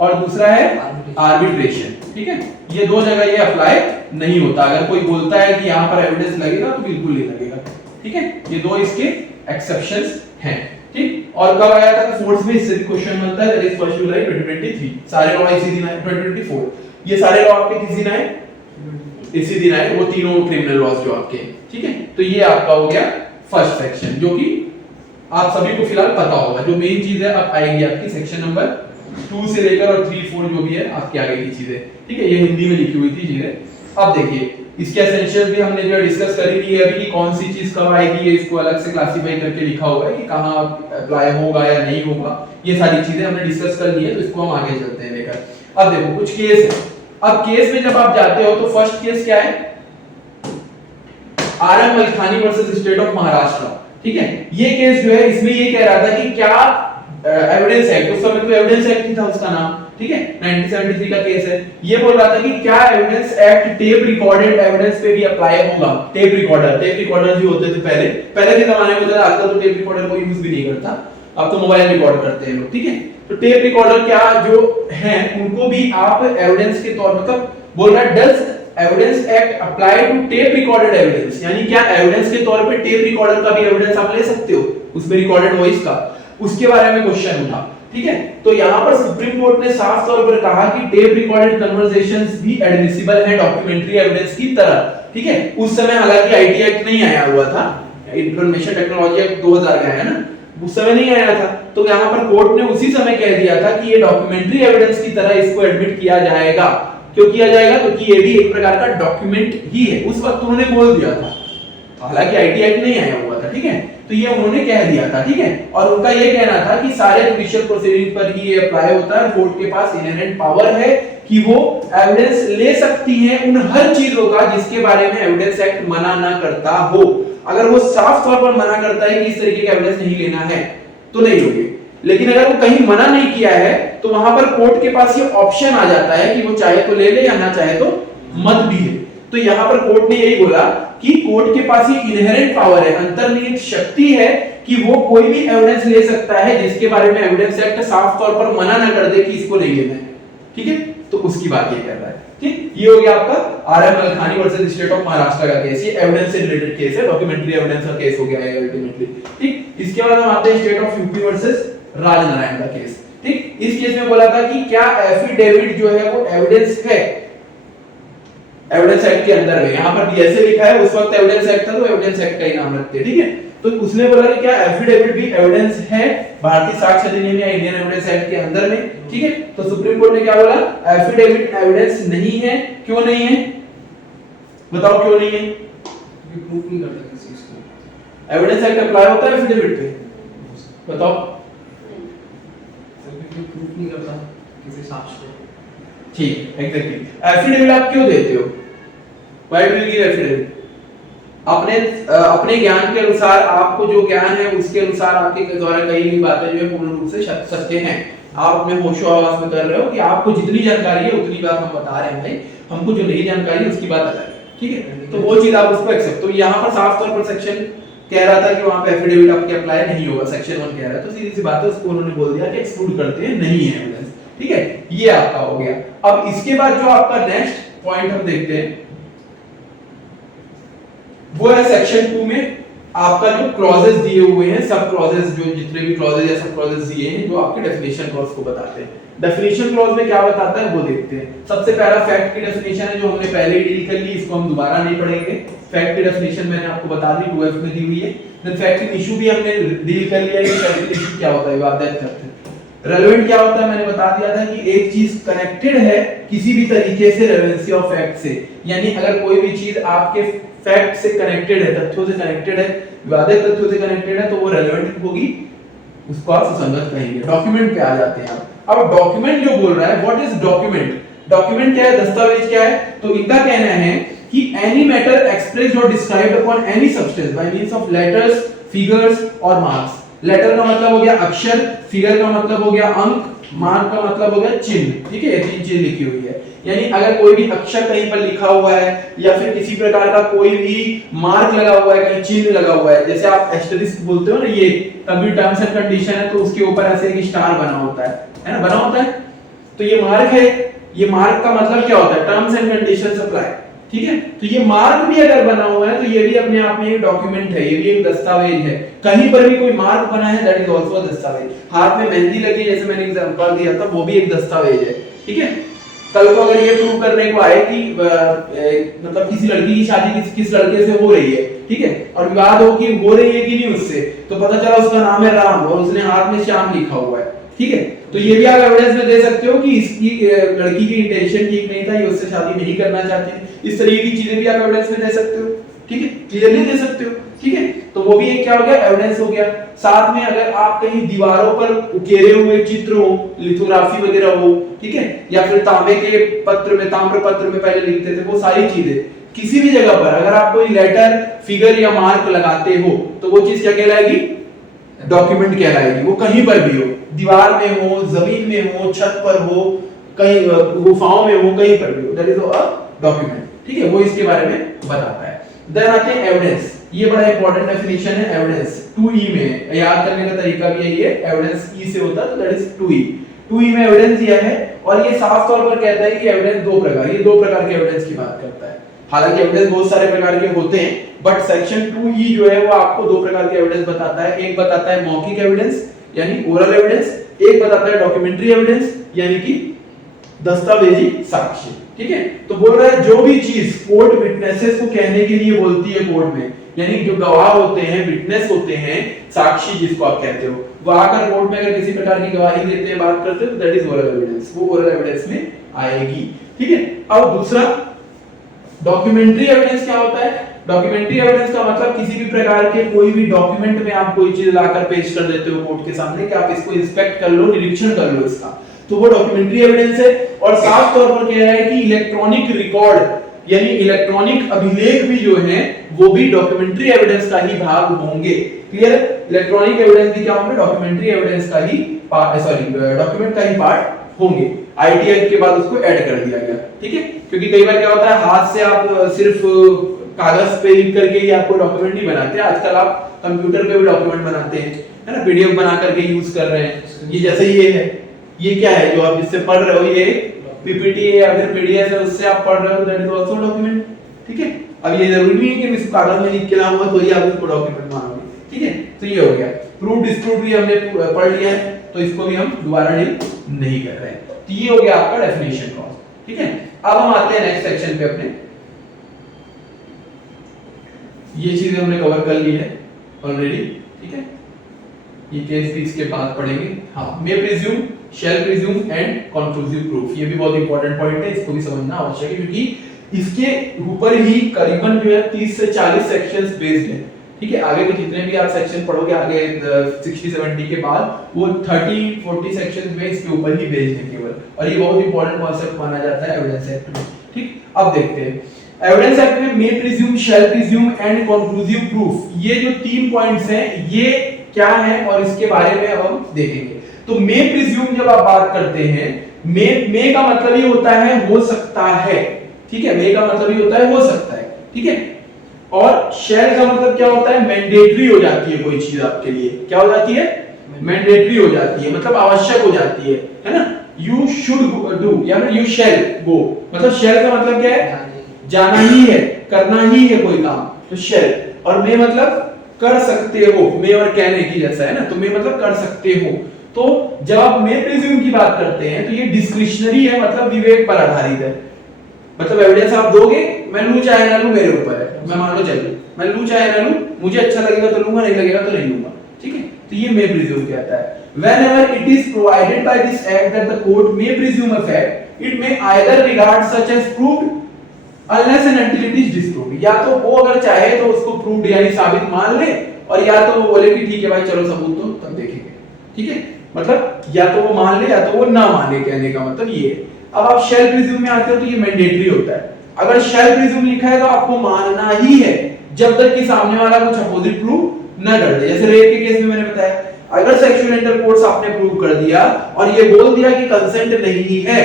और दूसरा है आर्बिट्रेशन। ठीक है, ये दो जगह ये अप्लाई नहीं होता। अगर कोई बोलता है कि यहाँ पर एविडेंस लगेगा तो बिल्कुल नहीं लगेगा। ठीक है, ये दो इसके एक्सेप्शंस हैं। ठीक, और कब आया था? फोर्थ में इससे भी क्वेश्चन बनता है, दैट इज फर्स्ट जुलाई 2023। सारे लॉ इसी दिन आए, 2024। ये सारे लॉ आपके किस दिन आए? इसी दिन आए, वो तीनों क्रिमिनल लॉज जो आपके। ठीक है, तो ये आपका हो गया फर्स्ट सेक्शन, जो कि आप सभी को फिलहाल पता होगा। जो मेन चीज है अब आएगी आपकी सेक्शन नंबर 2 से लेकर और 3, 4 जो भी है आपके आगे की चीजें। ठीक है, ये हिंदी में लिखी हुई थी चीजें। अब देखिए, इसके एसेंशियल भी हमने जो डिस्कस करी थी अभी कि कौन सी चीज कब आएगी, ये इसको अलग से क्लासिफाई करके लिखा होगा कि कहां अप्लाई होगा या नहीं होगा। ये सारी चीजें हमने डिस्कस कर ली है, तो इसको हम आगे चलते हैं लेकर। अब देखो कुछ केस है। अब केस में जब आप जाते हो तो फर्स्ट केस क्या है? RM Malkani versus state of Maharashtra. ठीक है, ये केस जो है इसमें ये कह रहा था कि क्या एविडेंस एक्ट, उस समय तो एविडेंस एक्ट ही था उसका नाम। ठीक है, 1973 का केस है। ये बोल रहा था कि क्या evidence act tape recorded evidence पे भी अप्लाई होगा। टेप रिकॉर्डर भी होते थे पहले के जमाने में, आजकल तो टेप रिकॉर्डर को यूज भी नहीं करता, अब तो मोबाइल रिकॉर्ड करते हैं लोग। ठीक है, तो टेप रिकॉर्डर क्या जो हैं उनको भी आप एविडेंस के तौर पर बोल रहा है does evidence act apply to tape recorded evidence, यानी क्या एविडेंस के तौर पे टेप रिकॉर्डर का भी एविडेंस आप ले सकते हो, उसमें रिकॉर्डेड वॉइस का, उसके बारे में क्वेश्चन उठा। ठीक है, तो यहां पर सुप्रीम कोर्ट ने साफ तौर पर कहा कि टेप रिकॉर्डेड कन्वर्सेशंस भी एडमिसिबल है डॉक्यूमेंट्री एविडेंस की तरह। ठीक है, उस समय हालांकि आईटी एक्ट नहीं आया हुआ था, इंफॉर्मेशन टेक्नोलॉजी एक्ट 2000 का है ना, उस समय नहीं आया था। तो यहां पर कोर्ट ने उसी समय कह दिया था कि ये डॉक्यूमेंट्री एविडेंस की तरह इसको एडमिट किया जाएगा। क्यों किया जाएगा? क्योंकि ये भी एक प्रकार का डॉक्यूमेंट ही है, उस वक्त उन्होंने बोल दिया था, हालांकि आईटी एक्ट नहीं आया हुआ था। ठीक है, तो ये उन्होंने कह दिया था। ठीक है, और उनका ये कहना था कि सारे जुडिशियल प्रोसीडिंग पर ही ये अप्लाई होता है। कोर्ट के पास इनहेरेंट पावर है कि वो एविडेंस ले सकती है उन हर चीजों का जिसके बारे में एविडेंस एक्ट मना ना करता हो। अगर वो साफ तौर पर मना करता है कि इस तरीके का एविडेंस नहीं लेना है तो नहीं लोगे, लेकिन अगर वो कहीं मना नहीं किया है तो वहां पर कोर्ट के पास ये ऑप्शन आ जाता है कि वो चाहे तो ले ले या ना चाहे तो मत भी ले। तो यहां पर कोर्ट ने यही बोला कि कोर्ट के पास ये इनहेरेंट पावर है, अंतर्निहित शक्ति है कि वो कोई भी एविडेंस ले सकता है जिसके बारे में एविडेंस एक्ट साफ तौर पर मना ना कर दे कि इसको नहीं लेना है। ठीक है, तो उसकी बात ये कर रहा है। ठीक, ये हो गया आपका RM Malkani versus state of Maharashtra का केस, ये एविडेंस से रिलेटेड केस है, डॉक्यूमेंट्री एविडेंस का केस हो गया है अल्टीमेटली। ठीक, इसके बाद हम आते हैं state of UP versus Rajnarayan का केस। ठीक, इस केस में बोला था कि क्या एफिडेविट जो है वो एविडेंस है एविडेंस एक्ट के अंदर में, यहाँ पर डीएसए लिखा है, उस वक्त एविडेंस एक्ट था तो एविडेंस एक्ट का ही नाम रखते हैं। ठीक है, तो उसने बोला कि क्या एफिडेविट भी एविडेंस है भारतीय साक्ष्य अधिनियम या इंडियन एविडेंस एक्ट के अंदर में। ठीक है, तो सुप्रीम कोर्ट ने क्या बोला, एफिडेविट एविडेंस नहीं है। क्यों नहीं है, बताओ क्यों नहीं है? ये प्रूफ नहीं करता किसी चीज को। एविडेंस एक्ट अप्लाई होता है एफिडेविट पे, बताओ? क्योंकि प्रूफ नहीं करता किसी साक्ष्य को। ठीक, एग्जैक्टली। एफिडेविट आप क्यों देते हो? Why do you give affidavit? अपने ज्ञान के अनुसार, आपको जो ज्ञान है उसके अनुसार आपके द्वारा कही गई बातें जो है पूर्ण रूप से सत्य हैं। आप अपने होशो हवास में कर रहे हो कि आपको जितनी जानकारी है उतनी बात हम बता रहे हैं भाई, हमको जो नहीं जानकारी है उसकी बात अलग है। ठीक है, तो वो चीज आप उसको एक्सेप्ट, तो यहाँ पर साफ तौर पर सेक्शन कह रहा था कि वहां पे एफिडेविट आपके अप्लाई नहीं होगा, सेक्शन 1 कह रहा है, तो सीधी सी बात है, उसको उन्होंने बोल दिया कि एक्सक्लूड करते हैं, नहीं है एविडेंस। ठीक है, ये आपका हो गया। अब इसके बाद जो आपका नेक्स्ट पॉइंट हम देखते हैं वो है सेक्शन 2 में आपका जो क्लॉजेस दिए हुए हैं, सब क्लॉजेस, जो जितने भी क्लॉजेस या सब क्लॉजेस दिए हैं जो आपके डेफिनेशन क्लॉज को बताते हैं। डेफिनेशन क्लॉज में क्या बताता है वो देखते हैं। सबसे पहला फैक्ट की डेफिनेशन है जो हमने पहले ही डील कर ली, इसको हम दोबारा नहीं पढ़ेंगे। फैक्ट की डेफिनेशन मैंने आपको बता दी, 2F में दी हुई है। देन फैक्ट इशू भी हमने डील कर लिया कि फैक्ट इशू क्या होता है, विवादित तथ्य। रेलेवेंट क्या होता है मैंने बता दिया था कि एक चीज कनेक्टेड है किसी भी तरीके से रेलेवेंसी ऑफ फैक्ट से, यानी अगर कोई भी चीज आपके फैक्ट से कनेक्टेड है, तथ्यों से कनेक्टेड है, विवादित तथ्यों से कनेक्टेड है, तो वो रेलेवेंट होगी, उसको आप सुसंगत कहेंगे। डॉक्यूमेंट पे आ जाते हैं अब डॉक्यूमेंट जो बोल रहा है, व्हाट इज डॉक्यूमेंट? डॉक्यूमेंट क्या है, दस्तावेज क्या है? तो इनका कहना है कि एनी मैटर एक्सप्रेस्ड और described upon any substance by means of letters, figures और मार्क्स। लेटर का मतलब हो गया अक्षर, फिगर का मतलब हो गया अंक, मार्क का मतलब हो गया चिन्ह। ठीक है, ये तीन चीज लिखी हुई है, यानी अगर कोई भी अक्षर कहीं पर लिखा हुआ है या फिर किसी प्रकार का कोई भी मार्क लगा हुआ है, कहीं चिन्ह लगा हुआ है, जैसे आप एस्टेरिस्क बोलते हो ना, ये कभी टर्म्स एंड कंडीशन है तो उसके ऊपर ऐसे एक स्टार बना होता है ना, बना होता है, तो ये मार्क है। ये मार्क का मतलब क्या होता है, टर्म्स एंड कंडीशंस अप्लाई। ठीक है, तो ये मार्क भी अगर बना हुआ है तो ये भी अपने आप में एक डॉक्यूमेंट है, ये भी एक दस्तावेज है। कहीं पर भी कोई मार्क बना है, दैट इज आल्सो अ दस्तावेज। हाथ में मेहंदी लगी, जैसे मैंने एग्जांपल दिया था, वो भी एक दस्तावेज है। ठीक है, कल को अगर ये प्रूव करने को आए कि मतलब किसी लड़की की शादी किस लड़के से हो रही है, ठीक है, और विवाद हो कि हो रही है कि नहीं उससे, तो पता चला उसका नाम है राम और उसने हाथ में श्याम लिखा हुआ है। ठीक है, तो ये भी आप एविडेंस में दे सकते हो कि इसकी लड़की की इंटेंशन ठीक नहीं था, ये उससे शादी नहीं करना चाहती थी। इस तरीके की चीजें भी आप एविडेंस में दे सकते हो। ठीक है, क्लियरली दे सकते हो। ठीक है, तो वो भी एक क्या हो गया, एविडेंस हो गया। साथ में अगर आप कहीं दीवारों पर उकेरे हुए चित्र हो, लिथोग्राफी वगैरह हो, ठीक है, या फिर तांबे के पत्र में, ताम्र पत्र में पहले लिखते थे, वो सारी चीजें किसी भी जगह पर अगर आप कोई लेटर, फिगर या मार्क लगाते हो तो वो चीज क्या कहलाएगी, डॉक्यूमेंट कहलाएगी। वो कहीं पर भी हो, दीवार में हो, जमीन में हो, छत पर हो, कहीं गुफाओं में हो, कहीं पर भी हो, दैट इज अ डॉक्यूमेंट। ठीक है, वो इसके बारे में बताता है। देन आते हैं एविडेंस। ये बड़ा इंपॉर्टेंट डेफिनेशन है एविडेंस, 2E में याद करने का तरीका भी यही है, एविडेंस E से होता है तो दैट इज 2E। 2E में एविडेंस दिया है और ये साफ तौर पर कहता है कि एविडेंस दो प्रकार, ये दो प्रकार के एविडेंस की बात करता है। हालांकि एविडेंस बहुत सारे प्रकार के होते हैं, बट सेक्शन 2E जो है वो आपको दो प्रकार के एविडेंस बताता है। एक बताता है मौखिक एविडेंस यानी ओरल एविडेंस, एक बताता है डॉक्यूमेंट्री एविडेंस यानी कि दस्तावेजी साक्ष्य। ठीक है, तो बोल रहा है जो भी चीज कोर्ट विटनेसेस को कहने के लिए बोलती है कोर्ट में, यानी जो गवाह होते हैं, विटनेस होते हैं, साक्षी जिसको आप कहते हो, वो आकर कोर्ट में अगर किसी प्रकार की गवाही देते हैं, बात करते हैं, तो दैट इज ओरल एविडेंस, वो ओरल एविडेंस में आएगी। ठीक है, अब दूसरा डॉक्यूमेंट्री एविडेंस क्या होता है? डॉक्यूमेंट्री एविडेंस का मतलब किसी भी प्रकार के कोई भी डॉक्यूमेंट में आप कोई चीज लाकर पेश कर देते हो कोर्ट के सामने कि आप इसको इंस्पेक्ट कर लो, निरीक्षण कर लो इसका, तो वो डॉक्यूमेंट्री एविडेंस है। और साफ तौर पर कह रहा है कि इलेक्ट्रॉनिक रिकॉर्ड यानी इलेक्ट्रॉनिक अभिलेख भी जो है वो भी डॉक्यूमेंट्री एविडेंस का ही भाग होंगे। क्लियर है, इलेक्ट्रॉनिक एविडेंस भी क्या होंगे, डॉक्यूमेंट्री एविडेंस का ही डॉक्यूमेंट का ही पार्ट होंगे। आईटी एक्ट के बाद उसको ऐड कर दिया गया। ठीक है, क्योंकि कई बार क्या होता है, हाथ से आप सिर्फ कागज पे लिख करके ही आपको डॉक्यूमेंट नहीं बनाते, आजकल आप कंप्यूटर पे भी डॉक्यूमेंट बनाते हैं, है ना, पीडीएफ बना करके यूज कर रहे हैं। ये जैसे ये है, ये क्या है जो आप इससे पढ़ रहे हो, ये पीपीटी है या फिर पीडीएफ है उससे आप पढ़ रहे हो, दैट इज आल्सो डॉक्यूमेंट, ठीक है। अब ये जरूरी नहीं है कि मैं इसको कागज में लिख के लाऊंगा तो ही आप इसको डॉक्यूमेंट मानोगे, ठीक है। तो ये हो गया प्रूव डिस्प्रूव भी हमने पढ़ लिया है, तो इसको भी हम दोबारा डील नहीं कर रहे हैं। तो ये हो गया आपका डेफिनेशन क्लॉज, ठीक है। अब हम आते हैं नेक्स्ट सेक्शन पे अपने, ये चीजें हमने कवर कर ली है ऑलरेडी, ठीक है। ये केस भी इसके बाद पढ़ेंगे। हाँ, मे presume, shell presume and conclusive proof, ये भी बहुत इंपॉर्टेंट पॉइंट है, इसको भी समझना आवश्यक है क्योंकि इसके ऊपर ही करीबन जो है 30 से 40 सेक्शंस बेस्ड है, ठीक है। आगे के जितने भी आप सेक्शन पढ़ोगे आगे 60-70 के बाद वो 30-40 सेक्शंस में इसके ऊपर ही बेस्ड है केवल, और ये बहुत इंपॉर्टेंट कॉन्सेप्ट माना जाता है एविडेंस एक्ट में, ठीक। अब देखते हैं एविडेंस एक्ट में मे presume, shell presume and conclusive proof, ये जो 3 पॉइंट्स हैं ये क्या है और इसके बारे में अब हम देखेंगे। तो मे प्रिज्यूम जब आप बात करते हैं, मे का मतलब ये होता है हो सकता है, ठीक है। मे का मतलब ये होता है हो सकता है, ठीक है। और शैल का मतलब क्या होता है, मैंडेटरी हो जाती है कोई चीज आपके लिए, क्या हो जाती है, मैंडेटरी हो जाती है, मतलब आवश्यक हो जाती है ना। यू शुड डू या फिर यू शैल गो, मतलब शैल का मतलब क्या है, जाना ही है, करना ही है कोई काम, तो शैल। और मे मतलब कर सकते हो, मे और कहने की जैसा है ना, तो मे मतलब कर सकते हो। तो जब आप मे प्रिज्यूम की बात करते हैं तो ये डिस्क्रिशनरी है, मतलब विवेक पर आधारित है, मतलब एविडेंस आप दोगे, मैं लूं चाहे ना लूं मेरे ऊपर है, मैं मान लो चलिए मैं लूं चाहे ना लूं, मुझे अच्छा लगेगा तो लूंगा, नहीं लगेगा तो नहीं लूंगा, ठीक है। तो ये मे प्रिज्यूम कहता है whenever it is provided by this act that the court may presume a fact it may either regard such as proved unless and until it is disproved, या तो वो अगर चाहे तो उसको प्रूव्ड यानी साबित मान ले, और या तो वो बोले कि ठीक है भाई चलो सबूत दो तब देखेंगे, ठीक है। मतलब या तो वो मान ले या तो वो ना माने, कहने का मतलब ये है। अब आप शैल प्रिज्यूम में आते हो तो ये मैंडेटरी होता है, अगर शैल प्रिज्यूम लिखा है तो आपको मानना ही है जब तक कि सामने वाला कुछ अपोजिट प्रूव न कर दे। जैसे रेप के केस में मैंने बताया, अगर सेक्सुअल इंटरकोर्स आपने प्रूव कर दिया और ये बोल दिया कि कंसेंट नहीं है,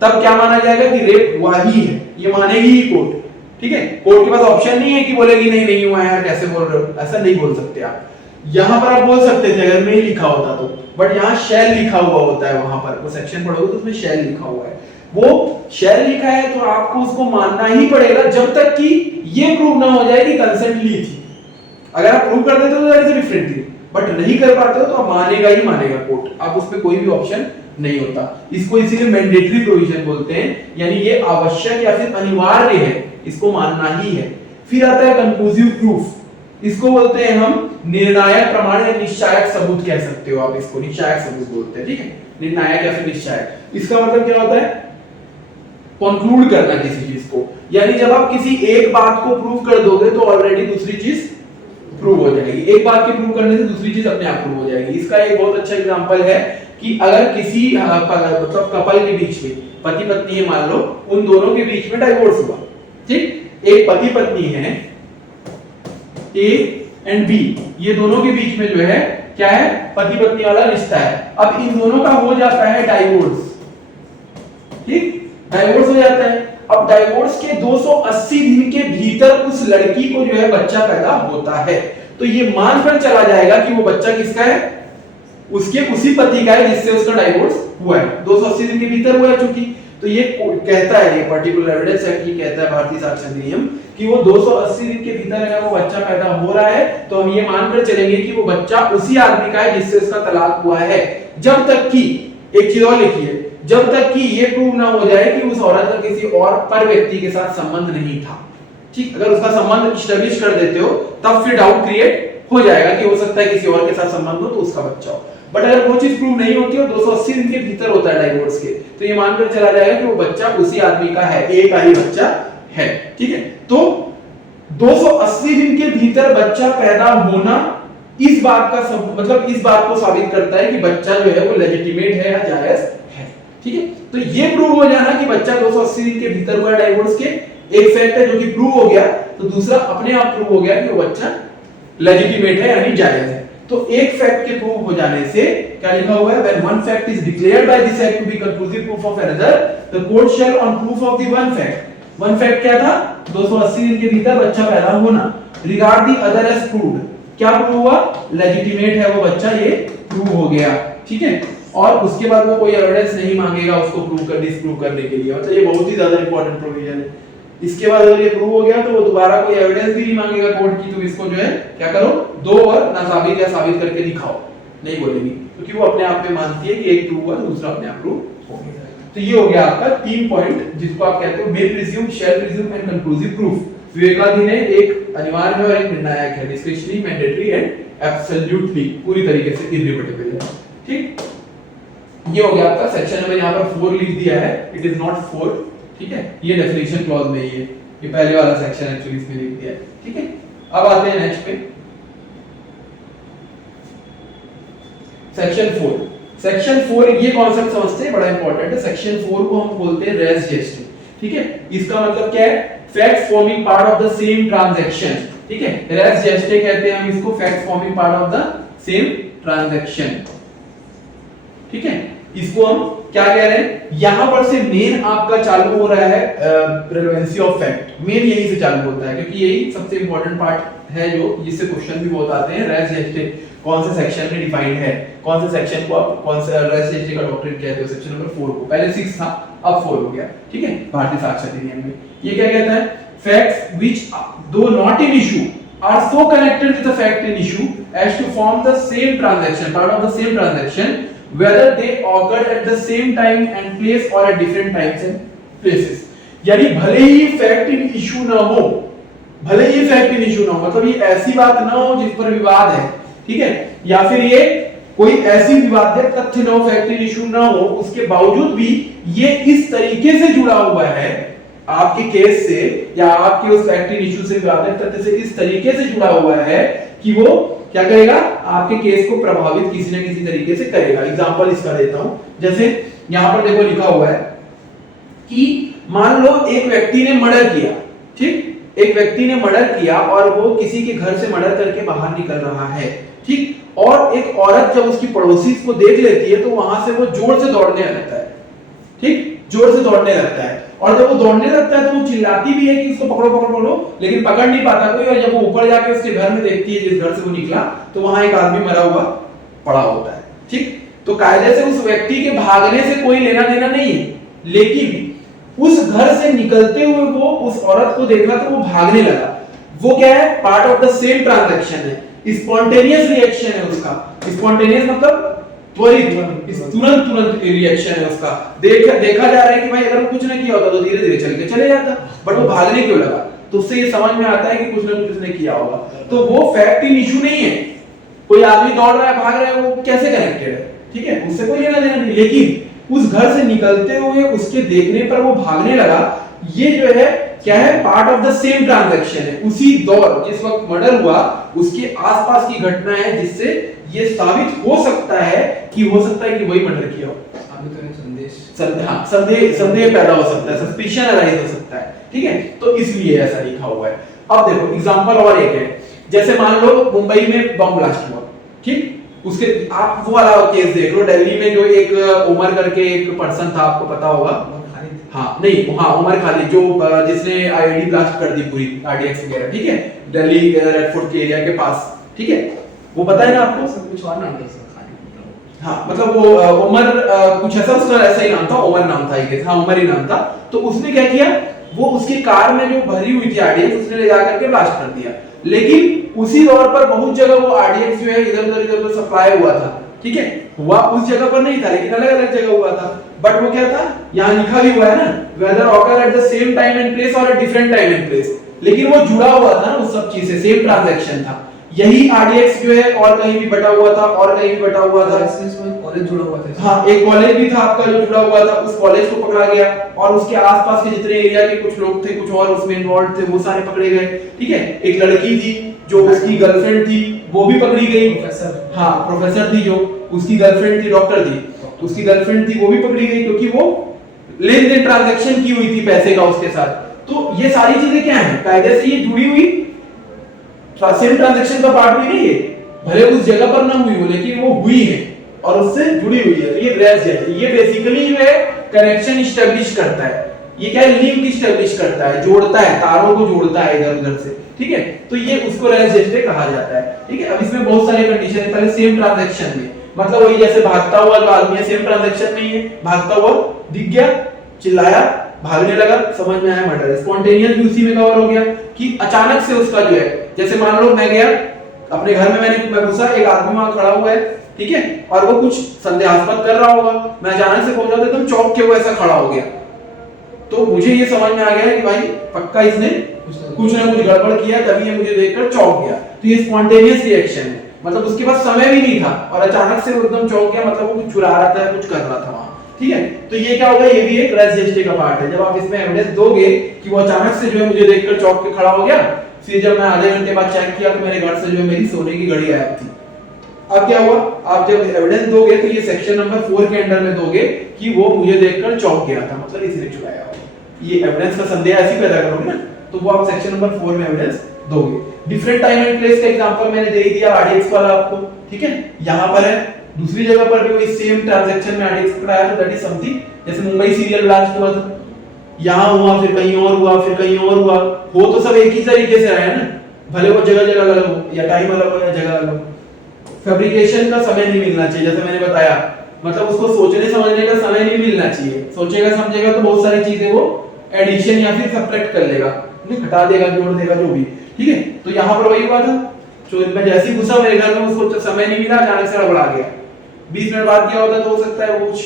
तब क्या माना जाएगा कि रेप हुआ ही है, ये मानेगी ही कोर्ट, ठीक है। कोर्ट के पास ऑप्शन नहीं है कि बोलेगी नहीं नहीं हुआ यार कैसे बोल रहे हो, ऐसा नहीं बोल सकते आप। यहां पर आप बोल सकते थे अगर नहीं लिखा होता तो, बट यहां शैल लिखा हुआ होता है, वहां पर वो सेक्शन पढ़ोगे तो उसमें शैल लिखा हुआ है, वो शैल लिखा है तो आपको उसको मानना ही पड़ेगा जब तक कि ये प्रूव ना हो जाए कि कंसेंट ली थी। अगर आप प्रूव कर देते हो तो that is different thing, but नहीं कर पाते हो तो आप मानेगा ही मानेगा कोर्ट, आप उस पे कोई भी ऑप्शन नहीं होता। इसको इसीलिए मैंडेटरी प्रोविजन बोलते हैं, यानी ये आवश्यक या फिर अनिवार्य है, इसको मानना ही है। फिर आता है कंक्लूसिव प्रूफ, इसको बोलते हैं हम निर्णायक प्रमाण या निश्चायक सबूत कह सकते हो आप, इसको निश्चायक सबूत बोलते हैं, ठीक है। निर्णायक या फिर निश्चायक, इसका मतलब क्या होता है, कंक्लूड करना किसी चीज को, यानी जब आप किसी एक बात को प्रूव कर दोगे तो ऑलरेडी दूसरी चीज प्रूव हो जाएगी, एक बात के प्रूव करने से दूसरी चीज अपने आप प्रूव हो जाएगी। इसका एक बहुत अच्छा एग्जांपल है कि अगर किसी मतलब कपल के बीच में पति पत्नी है, मान लो उन दोनों के बीच में डाइवोर्स हुआ, ठीक, एक पति पत्नी है ए एंड बी, ये दोनों के बीच में जो है क्या है, पति पत्नी वाला रिश्ता है। अब इन दोनों का हो जाता है डाइवोर्स, ठीक, डाइवोर्स हो जाता है। अब डाइवोर्स के 280 दिन के भीतर उस लड़की को जो है बच्चा पैदा होता है, तो ये मानकर चला जाएगा कि वो बच्चा किसका है, उसके उसी पति का है जिससे उसका डाइवोर्स हुआ है, 280 दिन के भीतर हुआ है चूंकि। तो ये कहता है, ये पर्टिकुलर एविडेंस है कि कहता है भारतीय साक्ष्य अधिनियम कि वो 280 दिन के भीतर अगर वो बच्चा पैदा हो रहा है तो हम ये मानकर चलेंगे कि वो बच्चा उसी आदमी का है जिससे उसका तलाक हुआ है, जब तक कि एक चीज और लिखी है, जब तक कि ये प्रूव ना हो जाए कि उस औरत का किसी और पर व्यक्ति के साथ संबंध नहीं था, ठीक। अगर उसका संबंध एस्टैब्लिश कर देते हो तब फिर डाउट क्रिएट हो जाएगा कि हो सकता है किसी और के साथ संबंध हो तो उसका बच्चा हो, बट अगर वो चीज प्रूव नहीं होती और 280 दिन के भीतर होता है डाइवोर्स के, तो ये मानकर चला जाएगा कि वो बच्चा उसी आदमी का है, एक का ही बच्चा है, ठीक है। तो 280 दिन के भीतर बच्चा पैदा होना इस बात का मतलब इस बात को साबित करता है कि बच्चा जो है वो लेजिटिमेट है या जायज है, ठीक है। तो ये प्रूव हो जाना कि बच्चा 280 दिन के भीतर हुआ डाइवोर्स के, एक फैक्ट है जो कि प्रूव हो गया, तो दूसरा अपने आप प्रूव हो गया कि वो बच्चा लेजिटिमेट है यानी जायज है। तो एक फैक्ट के प्रूव हो जाने से क्या लिखा हुआ है, when one fact is declared by this act to be conclusive proof of another, the court shall on proof of the one fact, one fact क्या था, 280 दिन के भीतर बच्चा पैदा होना, regard the other as proved, क्या प्रूव हुआ, लेजिटिमेट है वो बच्चा, ये प्रूव हो गया, ठीक है। और उसके बाद वो कोई एविडेंस नहीं मांगेगा उसको प्रूव कर डिसप्रूव करने के लिए। मतलब ये बहुत ही ज्यादा इंपॉर्टेंट प्रोविजन है। इसके बाद अगर ये प्रूव हो गया तो वो दोबारा कोई एविडेंस भी नहीं मांगेगा कोर्ट की, तुम इसको जो है क्या करो, दो और ना साबित या साबित करके दिखाओ, नहीं बोलेगी, क्योंकि वो अपने आप में मानती है कि एक प्रूव हुआ दूसरा अपने आप प्रूव हो गया। तो ये हो गया आपका 3 पॉइंट जिसको आप कहते हो मे presume, shell presume and conclusive proof. विवेकाधीन है, एक अनिवार्य है और एक निर्णायक है, डिस्क्रिशनरी, मैंडेटरी एंड एब्सोल्युटली, पूरी तरीके से इररिवर्सिबल है। ठीक, ये हो गया आपका सेक्शन नंबर, यहाँ पर 4 लिख दिया है, इट इज नॉट 4, ठीक है, ये डेफिनेशन क्लॉज में ही है, ये पहले वाला सेक्शन एक्चुअली इसमें लिख दिया है। ठीक है, अब आते हैं नेक्स्ट पे, सेक्शन 4। सेक्शन 4 ये कॉन्सेप्ट समझते हैं, बड़ा इंपॉर्टेंट है। सेक्शन 4 को हम बोलते हैं रेस जेस्टे। ठीक है, इसका मतलब क्या है, facts forming part of the same transaction. ठीक है, रेस जेस्टे कहते हैं हम इसको, facts forming part of the same transaction. ठीक है, इसको हम क्या कह रहे हैं, यहां पर से मेन आपका चालू हो रहा है रेलेवेंसी ऑफ फैक्ट, मेन यहीं से चालू होता है, क्योंकि यही सबसे इंपॉर्टेंट पार्ट है जो जिससे क्वेश्चन भी बहुत आते हैं। रेस जेस्टे कौन से सेक्शन में डिफाइंड है, कौन से सेक्शन को आप कौन से रेस जेस्टे का डॉक्ट्रिन कहते हो, सेक्शन नंबर 4 को, पहले 6 था अब 4 हो गया। ठीक है, भारतीय साक्ष्य अधिनियम में ये क्या कहता है, फैक्ट्स व्हिच दो not in issue are so connected with the fact in issue as to form the same transaction, part of the same transaction, whether they occurred at the same time and place or at different times and places। यानी भले ही fact in issue ना हो, भले ही fact in issue ना हो, मतलब ये ऐसी बात ना हो जिस पर विवाद है, ठीक है, या फिर ये कोई ऐसी विवादित तथ्य ना हो, फैक्ट इन इशू ना हो, उसके बावजूद भी ये इस तरीके से जुड़ा हुआ है आपके केस से या आपके उस फैक्ट इन इशू से, विवादित तथ्य से इस तरीके से जुड़ा हुआ है कि वो क्या करेगा, आपके केस को प्रभावित किसी न किसी तरीके से करेगा। एग्जांपल इसका देता हूं, जैसे यहां पर देखो लिखा हुआ है कि मान लो एक व्यक्ति ने मर्डर किया, ठीक, एक व्यक्ति ने मर्डर किया और वो किसी के घर से मर्डर करके बाहर निकल रहा है, ठीक, और एक औरत जब उसकी पड़ोसी को देख लेती है तो वहां से वो जोर से दौड़ने लगता है, ठीक, जोर से दौड़ने लगता है, और जब वो दौड़ने लगता है तो वो चिल्लाती भी है कि उसको पकड़ो पकड़ो पकड़ो, लेकिन पकड़ नहीं पाता कोई, और जब वो ऊपर जाके उसके घर में देखती है जिस घर से वो निकला तो वहां एक आदमी मरा हुआ पड़ा होता है। ठीक, तो कायदे से उस व्यक्ति के भागने से कोई लेना देना नहीं है, लेकिन उस घर से निकलते हुए वो उस औरत को देखा तो वो भागने लगा, वो क्या है, part of the same transaction है, स्पॉन्टेनियस रिएक्शन है उसका। स्पॉन्टेनियस मतलब त्वरित, तुरंत रिएक्शन है उसका। देखा जा रहा है कि भाई अगर वो कुछ नहीं किया होता तो धीरे धीरे चल के चले जाता, बट वो भागने क्यों लगा, तो उससे ये समझ में आता है कि कुछ ना कुछ उसने किया होगा। तो वो फैक्ट इन इशू नहीं है, कोई आदमी दौड़ रहा है, भाग रहा है, वो कैसे कनेक्टेड है, ठीक है, उससे कोई लेना देना नहीं, लेकिन उस घर से निकलते हुए उसके देखने पर वो भागने लगा, ये जो है क्या है, part of the same transaction है। उसी दौर जिस वक्त मर्डर हुआ उसके आसपास की घटना है, जिससे ये साबित हो सकता है कि वही मर्डर किया हो, संदेह पैदा हो सकता है, सस्पिशन अराइज हो सकता है। ठीक है, तो इसलिए ऐसा लिखा हुआ है। अब देखो एग्जांपल और एक है, जैसे मान लो मुंबई में बम ब्लास्ट हुआ, ठीक, उसके आप वो वाला केस देख लो, दिल्ली में जो एक उमर करके एक पर्सन था, आपको पता होगा, हाँ नहीं, हाँ उमर खालिद, जो जिसने आईडी ब्लास्ट कर दी पूरी आरडीएक्स वगैरह, ठीक है, दिल्ली रेड फोर्ट के एरिया के पास, ठीक है, वो पता है ना आपको, सब कुछ और नाम था, हाँ मतलब वो उमर कुछ ऐसा, उसका ऐसा ही नाम था, उमर नाम था, ये हाँ उमर ही नाम था। तो उसने क्या किया, वो उसकी कार में जो भरी हुई थी आरडीएक्स उसने ले जाकर के ब्लास्ट कर दिया, लेकिन उसी दौर पर बहुत जगह वो आरडीएक्स जो है इधर उधर सप्लाई हुआ था, ठीक है, हुआ उस जगह पर नहीं था लेकिन अलग अलग जगह हुआ था, बट वो क्या था, यहाँ लिखा भी हुआ है ना, whether occur at the same time and place और at different time and place, लेकिन वो जुड़ा हुआ था ना उस सब चीज से, सेम ट्रांजैक्शन था। यही आरडीएक्स जो है और कहीं भी बटा हुआ था, और कहीं भी बटा हुआ था, कॉलेज जुड़ा हुआ था, हाँ एक कॉलेज भी था आपका जो जुड़ा हुआ था, उस कॉलेज को पकड़ा गया, और उसके आसपास के जितने एरिया के कुछ लोग थे, कुछ और उसमें इन्वॉल्व थे, वो सारे पकड़े गए। ठीक है, एक लड़की थी जो उसकी गर्लफ्रेंड थी, वो भी पकड़ी गई, प्रोफेसर, हाँ प्रोफेसर थी जो उसकी गर्लफ्रेंड थी, डॉक्टर थी, तो उसकी गर्लफ्रेंड थी वो भी पकड़ी गई, क्योंकि वो लेन देन ट्रांजैक्शन की हुई थी पैसे का उसके साथ। तो ये सारी चीजें क्या है, कायदे से ये जुड़ी हुई सेम ट्रांजैक्शन का पार्ट भी नहीं है, भले उस जगह पर ना हुई हो लेकिन वो हुई है और उससे जुड़ी हुई है। तो ये रेस है, ये बेसिकली जो है कनेक्शन एस्टैब्लिश करता है, ये क्या है, लिंक एस्टैब्लिश करता है, जोड़ता है, तारों को जोड़ता है इधर उधर से। ठीक है, तो ये उसको रेस जेस्टे कहा जाता है। ठीक है, अब इसमें बहुत सारे कंडीशन है, पहले सेम ट्रांजैक्शन में मतलब वही जैसे भागता हुआ जो आदमी है, सेम ट्रांजैक्शन में ही है, भागता हुआ दिख गया, चिल्लाया, भागने लगा, समझ में आया मर्डर। स्पॉन्टेनियस भी उसी में कवर हो गया कि अचानक से उसका जो है, जैसे मान लो मैं गया अपने घर में, मैं घुसा, एक आदमी वहां खड़ा हुआ है, ठीक है, और वो कुछ संदेहास्पद कर रहा होगा, मैं अचानक से पहुंचा देता हूं, चौंक के वो ऐसा खड़ा हो गया, तो मुझे ये समझ में आ गया कि भाई पक्का इसने कुछ ना कुछ गड़बड़ किया, तभी ये मुझे देखकर चौंक गया। तो ये स्पॉन्टेनियस रिएक्शन है, मतलब उसके पास समय भी नहीं था और अचानक से वो एकदम चौंक गया, मतलब वो कुछ चुरा रहा था, कुछ कर रहा था वहां, ठीक है। तो ये क्या होगा, ये भी एक रेस जेस्टे का पार्ट है। जब आप इसमें एविडेंस दोगे कि वो अचानक से जो है मुझे देखकर चौंक के खड़ा हो गया, फिर जब मैं आधे घंटे बाद चेक किया तो मेरे घर से जो है मेरी सोने की घड़ी गायब थी। अब क्या हुआ, आप जब एविडेंस दोगे तो ये सेक्शन नंबर 4 के अंडर में दोगे कि वो मुझे देखकर चौंक गया था, मतलब इसने चुराया होगा। ये एविडेंस का संदेह ऐसे पैदा करोगे ना, तो वो आप सेक्शन नंबर 4 में एविडेंस दोगे। डिफरेंट टाइम एंड प्लेस का एग्जांपल मैंने दे दिया आरडीएक्स वाला आपको, ठीक है। यहां पर है, दूसरी जगह पर भी वही सेम ट्रांजैक्शन में आरडीएक्स पकड़ाया, तो दैट इज समथिंग जैसे मुंबई सीरियल ब्लास्ट हुआ था, यहां हुआ, फिर कहीं और हुआ, फिर कहीं और हुआ, हो तो सब एक ही तरीके से रहा है ना, भले वो जगह जगह अलग हो या टाइम अलग हो या जगह अलग हो। फैब्रिकेशन का समय नहीं मिलना चाहिए, जैसे मैंने बताया, मतलब उसको सोचने समझने का समय नहीं मिलना चाहिए। सोचेगा समझेगा तो बहुत सारी चीजें वो एडिशन या फिर सब्ट्रैक्ट कर लेगा, घटा देगा, जोड़ देगा, जो भी, ठीक है। तो यहाँ पर वही हुआ था, जो मैं जैसे ही घुसा मेरे घर में, उसको समय नहीं मिला, अचानक से गड़बड़ा गया। 20 मिनट बाद क्या होता तो हो सकता है वो कुछ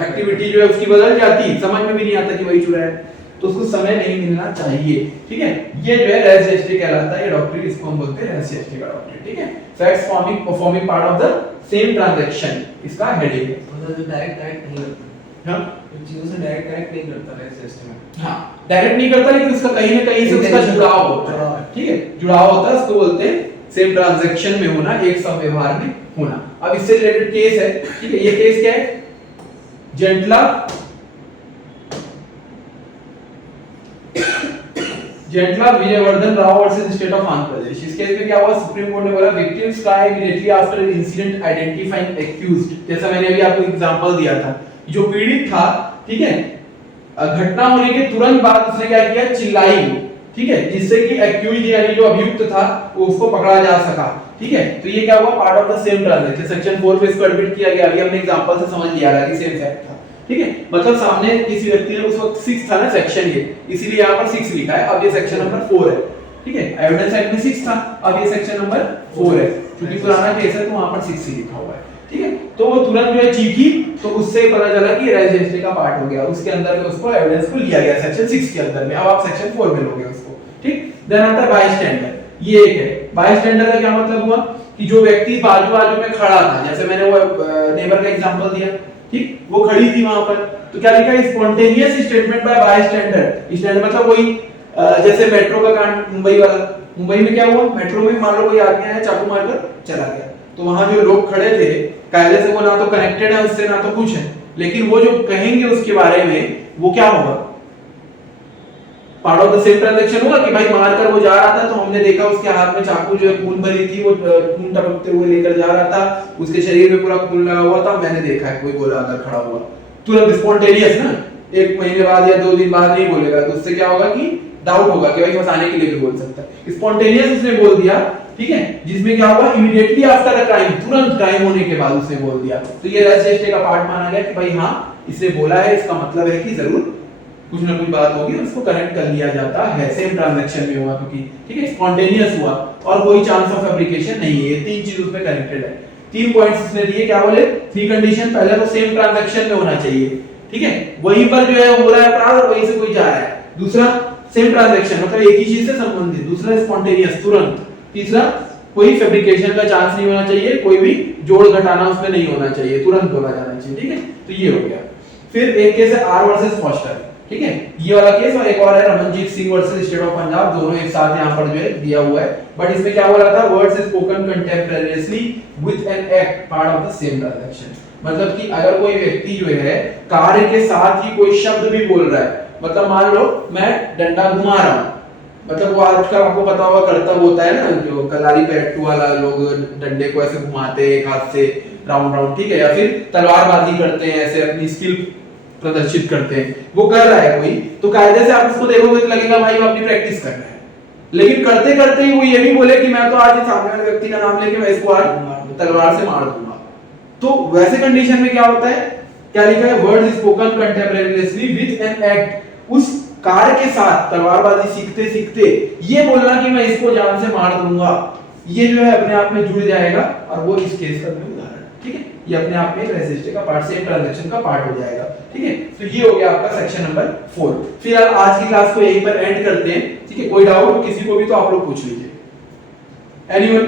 एक्टिविटी जो है उसकी बदल जाती, समझ में भी नहीं आता कि वही चुरा है, तो उसको समय नहीं मिलना चाहिए, ठीक है। ये जो है रेस जेस्टे कहलाता है, ये डॉक्टरी इसको हम बोलते हैं रेस जेस्टे का डॉक्टरी, ठीक है। Facts forming performing part of the same transaction, इसका हेडिंग है। मतलब जो डायरेक्ट कनेक्ट नहीं करता, हां, इन चीजों से डायरेक्ट कनेक्ट नहीं करता रेस जेस्टे में। हां, डायरेक्ट नहीं करता, लेकिन उसका कहीं ना कहीं से उसका जुड़ाव होता है, ठीक है, जुड़ाव होता है, उसको बोलते हैं सेम ट्रांजैक्शन में होना, एक सम व्यवहार में होना। अब इससे रिलेटेड केस है, ठीक है। ये केस क्या है, Gentela Vijayavardhan Rao versus state of Andhra Pradesh. इस केस में क्या हुआ, सुप्रीम कोर्ट ने बोला विक्टिम्स का immediately after incident identifying accused, जैसा मैंने अभी आपको एग्जांपल दिया था, जो पीड़ित था, ठीक है, घटना होने के तुरंत बाद उसने क्या किया, चिल्लाई वो, ठीक है, जिससे कि एक्यूज्ड यानी जो अभियुक्त था वो उसको पकड़ा जा सका, ठीक है। तो ये क्या हुआ, part of the same transaction, section 4 पे इसको एडमिट किया गया। अभी हमने एग्जांपल से समझ लिया कि सेम फैक्ट था, ठीक है। मतलब सामने किसी व्यक्ति ने, उस वक्त 6 था ना सेक्शन, ये इसीलिए यहाँ पर 6 लिखा है। अब ये सेक्शन नंबर 4 है, ठीक है, एविडेंस एक्ट में 6 था, अब ये सेक्शन नंबर 4 है, क्योंकि पुराना केस है तो वहां पर 6 ही लिखा हुआ है, ठीक है। तो वो तुरंत जो है चीखी, तो उससे पता चला कि रेस जेस्टे का पार्ट हो गया, उसके अंदर में उसको एविडेंस को लिया गया सेक्शन 6 के अंदर में। अब आप सेक्शन 4 में लोगे उसको, ठीक। देन आता है बायस्टैंडर, ये एक है। बायस्टैंडर का क्या मतलब हुआ कि जो व्यक्ति बाजू बाजू में खड़ा था, जैसे मैंने वो नेबर का एग्जांपल दिया, ठीक, वो खड़ी थी वहां पर, तो क्या लिखा है, स्पॉन्टेनियस स्टेटमेंट बाय बायस्टैंडर। स्टैंडर मतलब वही जैसे मेट्रो का कांड मुंबई वाला, मुंबई में क्या हुआ, मेट्रो में मान लो कोई आदमी आया, चाकू मारकर चला गया, तो वहां जो लोग खड़े थे, कायदे से वो ना तो कनेक्टेड है उससे, ना तो कुछ है, लेकिन वो जो कहेंगे उसके बारे में, वो क्या होगा, part of the same transaction होगा कि भाई मारकर वो जा रहा था, तो हमने देखा उसके हाथ में चाकू जो है खून भरी थी, वो खून टपकते हुए लेकर जा रहा था, उसके शरीर में पूरा खून लगा हुआ था, मैंने देखा है, कोई बोला अगर खड़ा हुआ, तुरंत स्पॉन्टेनियस ना, 1 महीने बाद या 2 दिन बाद नहीं बोलेगा, तो उससे क्या होगा कि डाउट होगा कि भाई फंसाने के लिए भी बोल सकता है। स्पॉन्टेनियस उसने बोल दिया, ठीक है, जिसमें क्या हुआ, इमीडिएटली आफ्टर अ क्राइम, तुरंत क्राइम होने के बाद उसने बोल दिया, तो ये रेस जेस्टे का पार्ट माना गया कि भाई हाँ इसने बोला है, इसका मतलब है कि जरूर कुछ ना कुछ बात होगी, उसको कनेक्ट कर लिया जाता है, सेम ट्रांजैक्शन में हुआ क्योंकि, ठीक है, स्पॉन्टेनियस हुआ और कोई चांस ऑफ फैब्रिकेशन नहीं है। ये 3 चीज उसमें कनेक्टेड है। 3 पॉइंट्स उसने दिए, क्या बोले, 3 कंडीशन, पहला तो सेम ट्रांजैक्शन में होना चाहिए, ठीक है, वहीं पर जो है हो रहा है अपराध और वहीं से कोई जा रहा है। दूसरा सेम ट्रांजैक्शन मतलब एक ही चीज से संबंधित। दूसरा स्पॉन्टेनियस, तुरंत। तीसरा कोई फैब्रिकेशन का चांस नहीं होना चाहिए, कोई भी जोड़ घटाना उसमें नहीं होना चाहिए, तुरंत बोला जाना चाहिए, ठीक है। तो ये हो गया। फिर एक केस है आर वर्सेस फॉस्टर, ठीक है, ये वाला केस, और एक और है Ramanjit Singh versus state of Punjab, दोनों एक साथ यहाँ पर जो है दिया हुआ है, बट इसमें क्या बोला था, words spoken contemporarily with an act part of the same transaction. मतलब कि अगर कोई व्यक्ति जो है कार्य के साथ ही कोई शब्द भी बोल रहा है, मतलब मान लो मैं डंडा घुमा रहा हूँ, मतलब वो आजकल आपको पता होगा कर्तव्य होता है ना, जो कलारी पैट्टू वाला, लोग डंडे को ऐसे घुमाते हैं एक हाथ से राउंड राउंड, ठीक है, या फिर तलवारबाजी करते हैं, ऐसे अपनी स्किल प्रदर्शित करते हैं, वो कर रहा है कोई, तो कायदे से आप उसको देखोगे तो लगेगा भाई वो अपनी प्रैक्टिस कर रहा है, लेकिन करते करते ही वो ये भी बोले कि मैं तो आज सामने वाले व्यक्ति का नाम लेके मैं इसको आज तलवार से मार दूंगा, तो वैसे कंडीशन में क्या होता है, क्या लिखा है, word spoken contemporarily with an act, उस कार्य के साथ तलवारबाजी सीखते सीखते ये बोलना कि मैं इसको जान से मार दूंगा, ये जो है अपने आप में जुड़ जाएगा और वो इस केस का उदाहरण, ठीक है, ये अपने आप में रेसिस्टे का पार्ट से ट्रांजैक्शन का पार्ट हो जाएगा, ठीक है। तो ये हो गया आपका सेक्शन नंबर 4। फिलहाल आज की क्लास को यहीं पर एंड करते हैं, ठीक है। कोई डाउट किसी को भी तो आप लोग पूछ लीजिए। एनीवन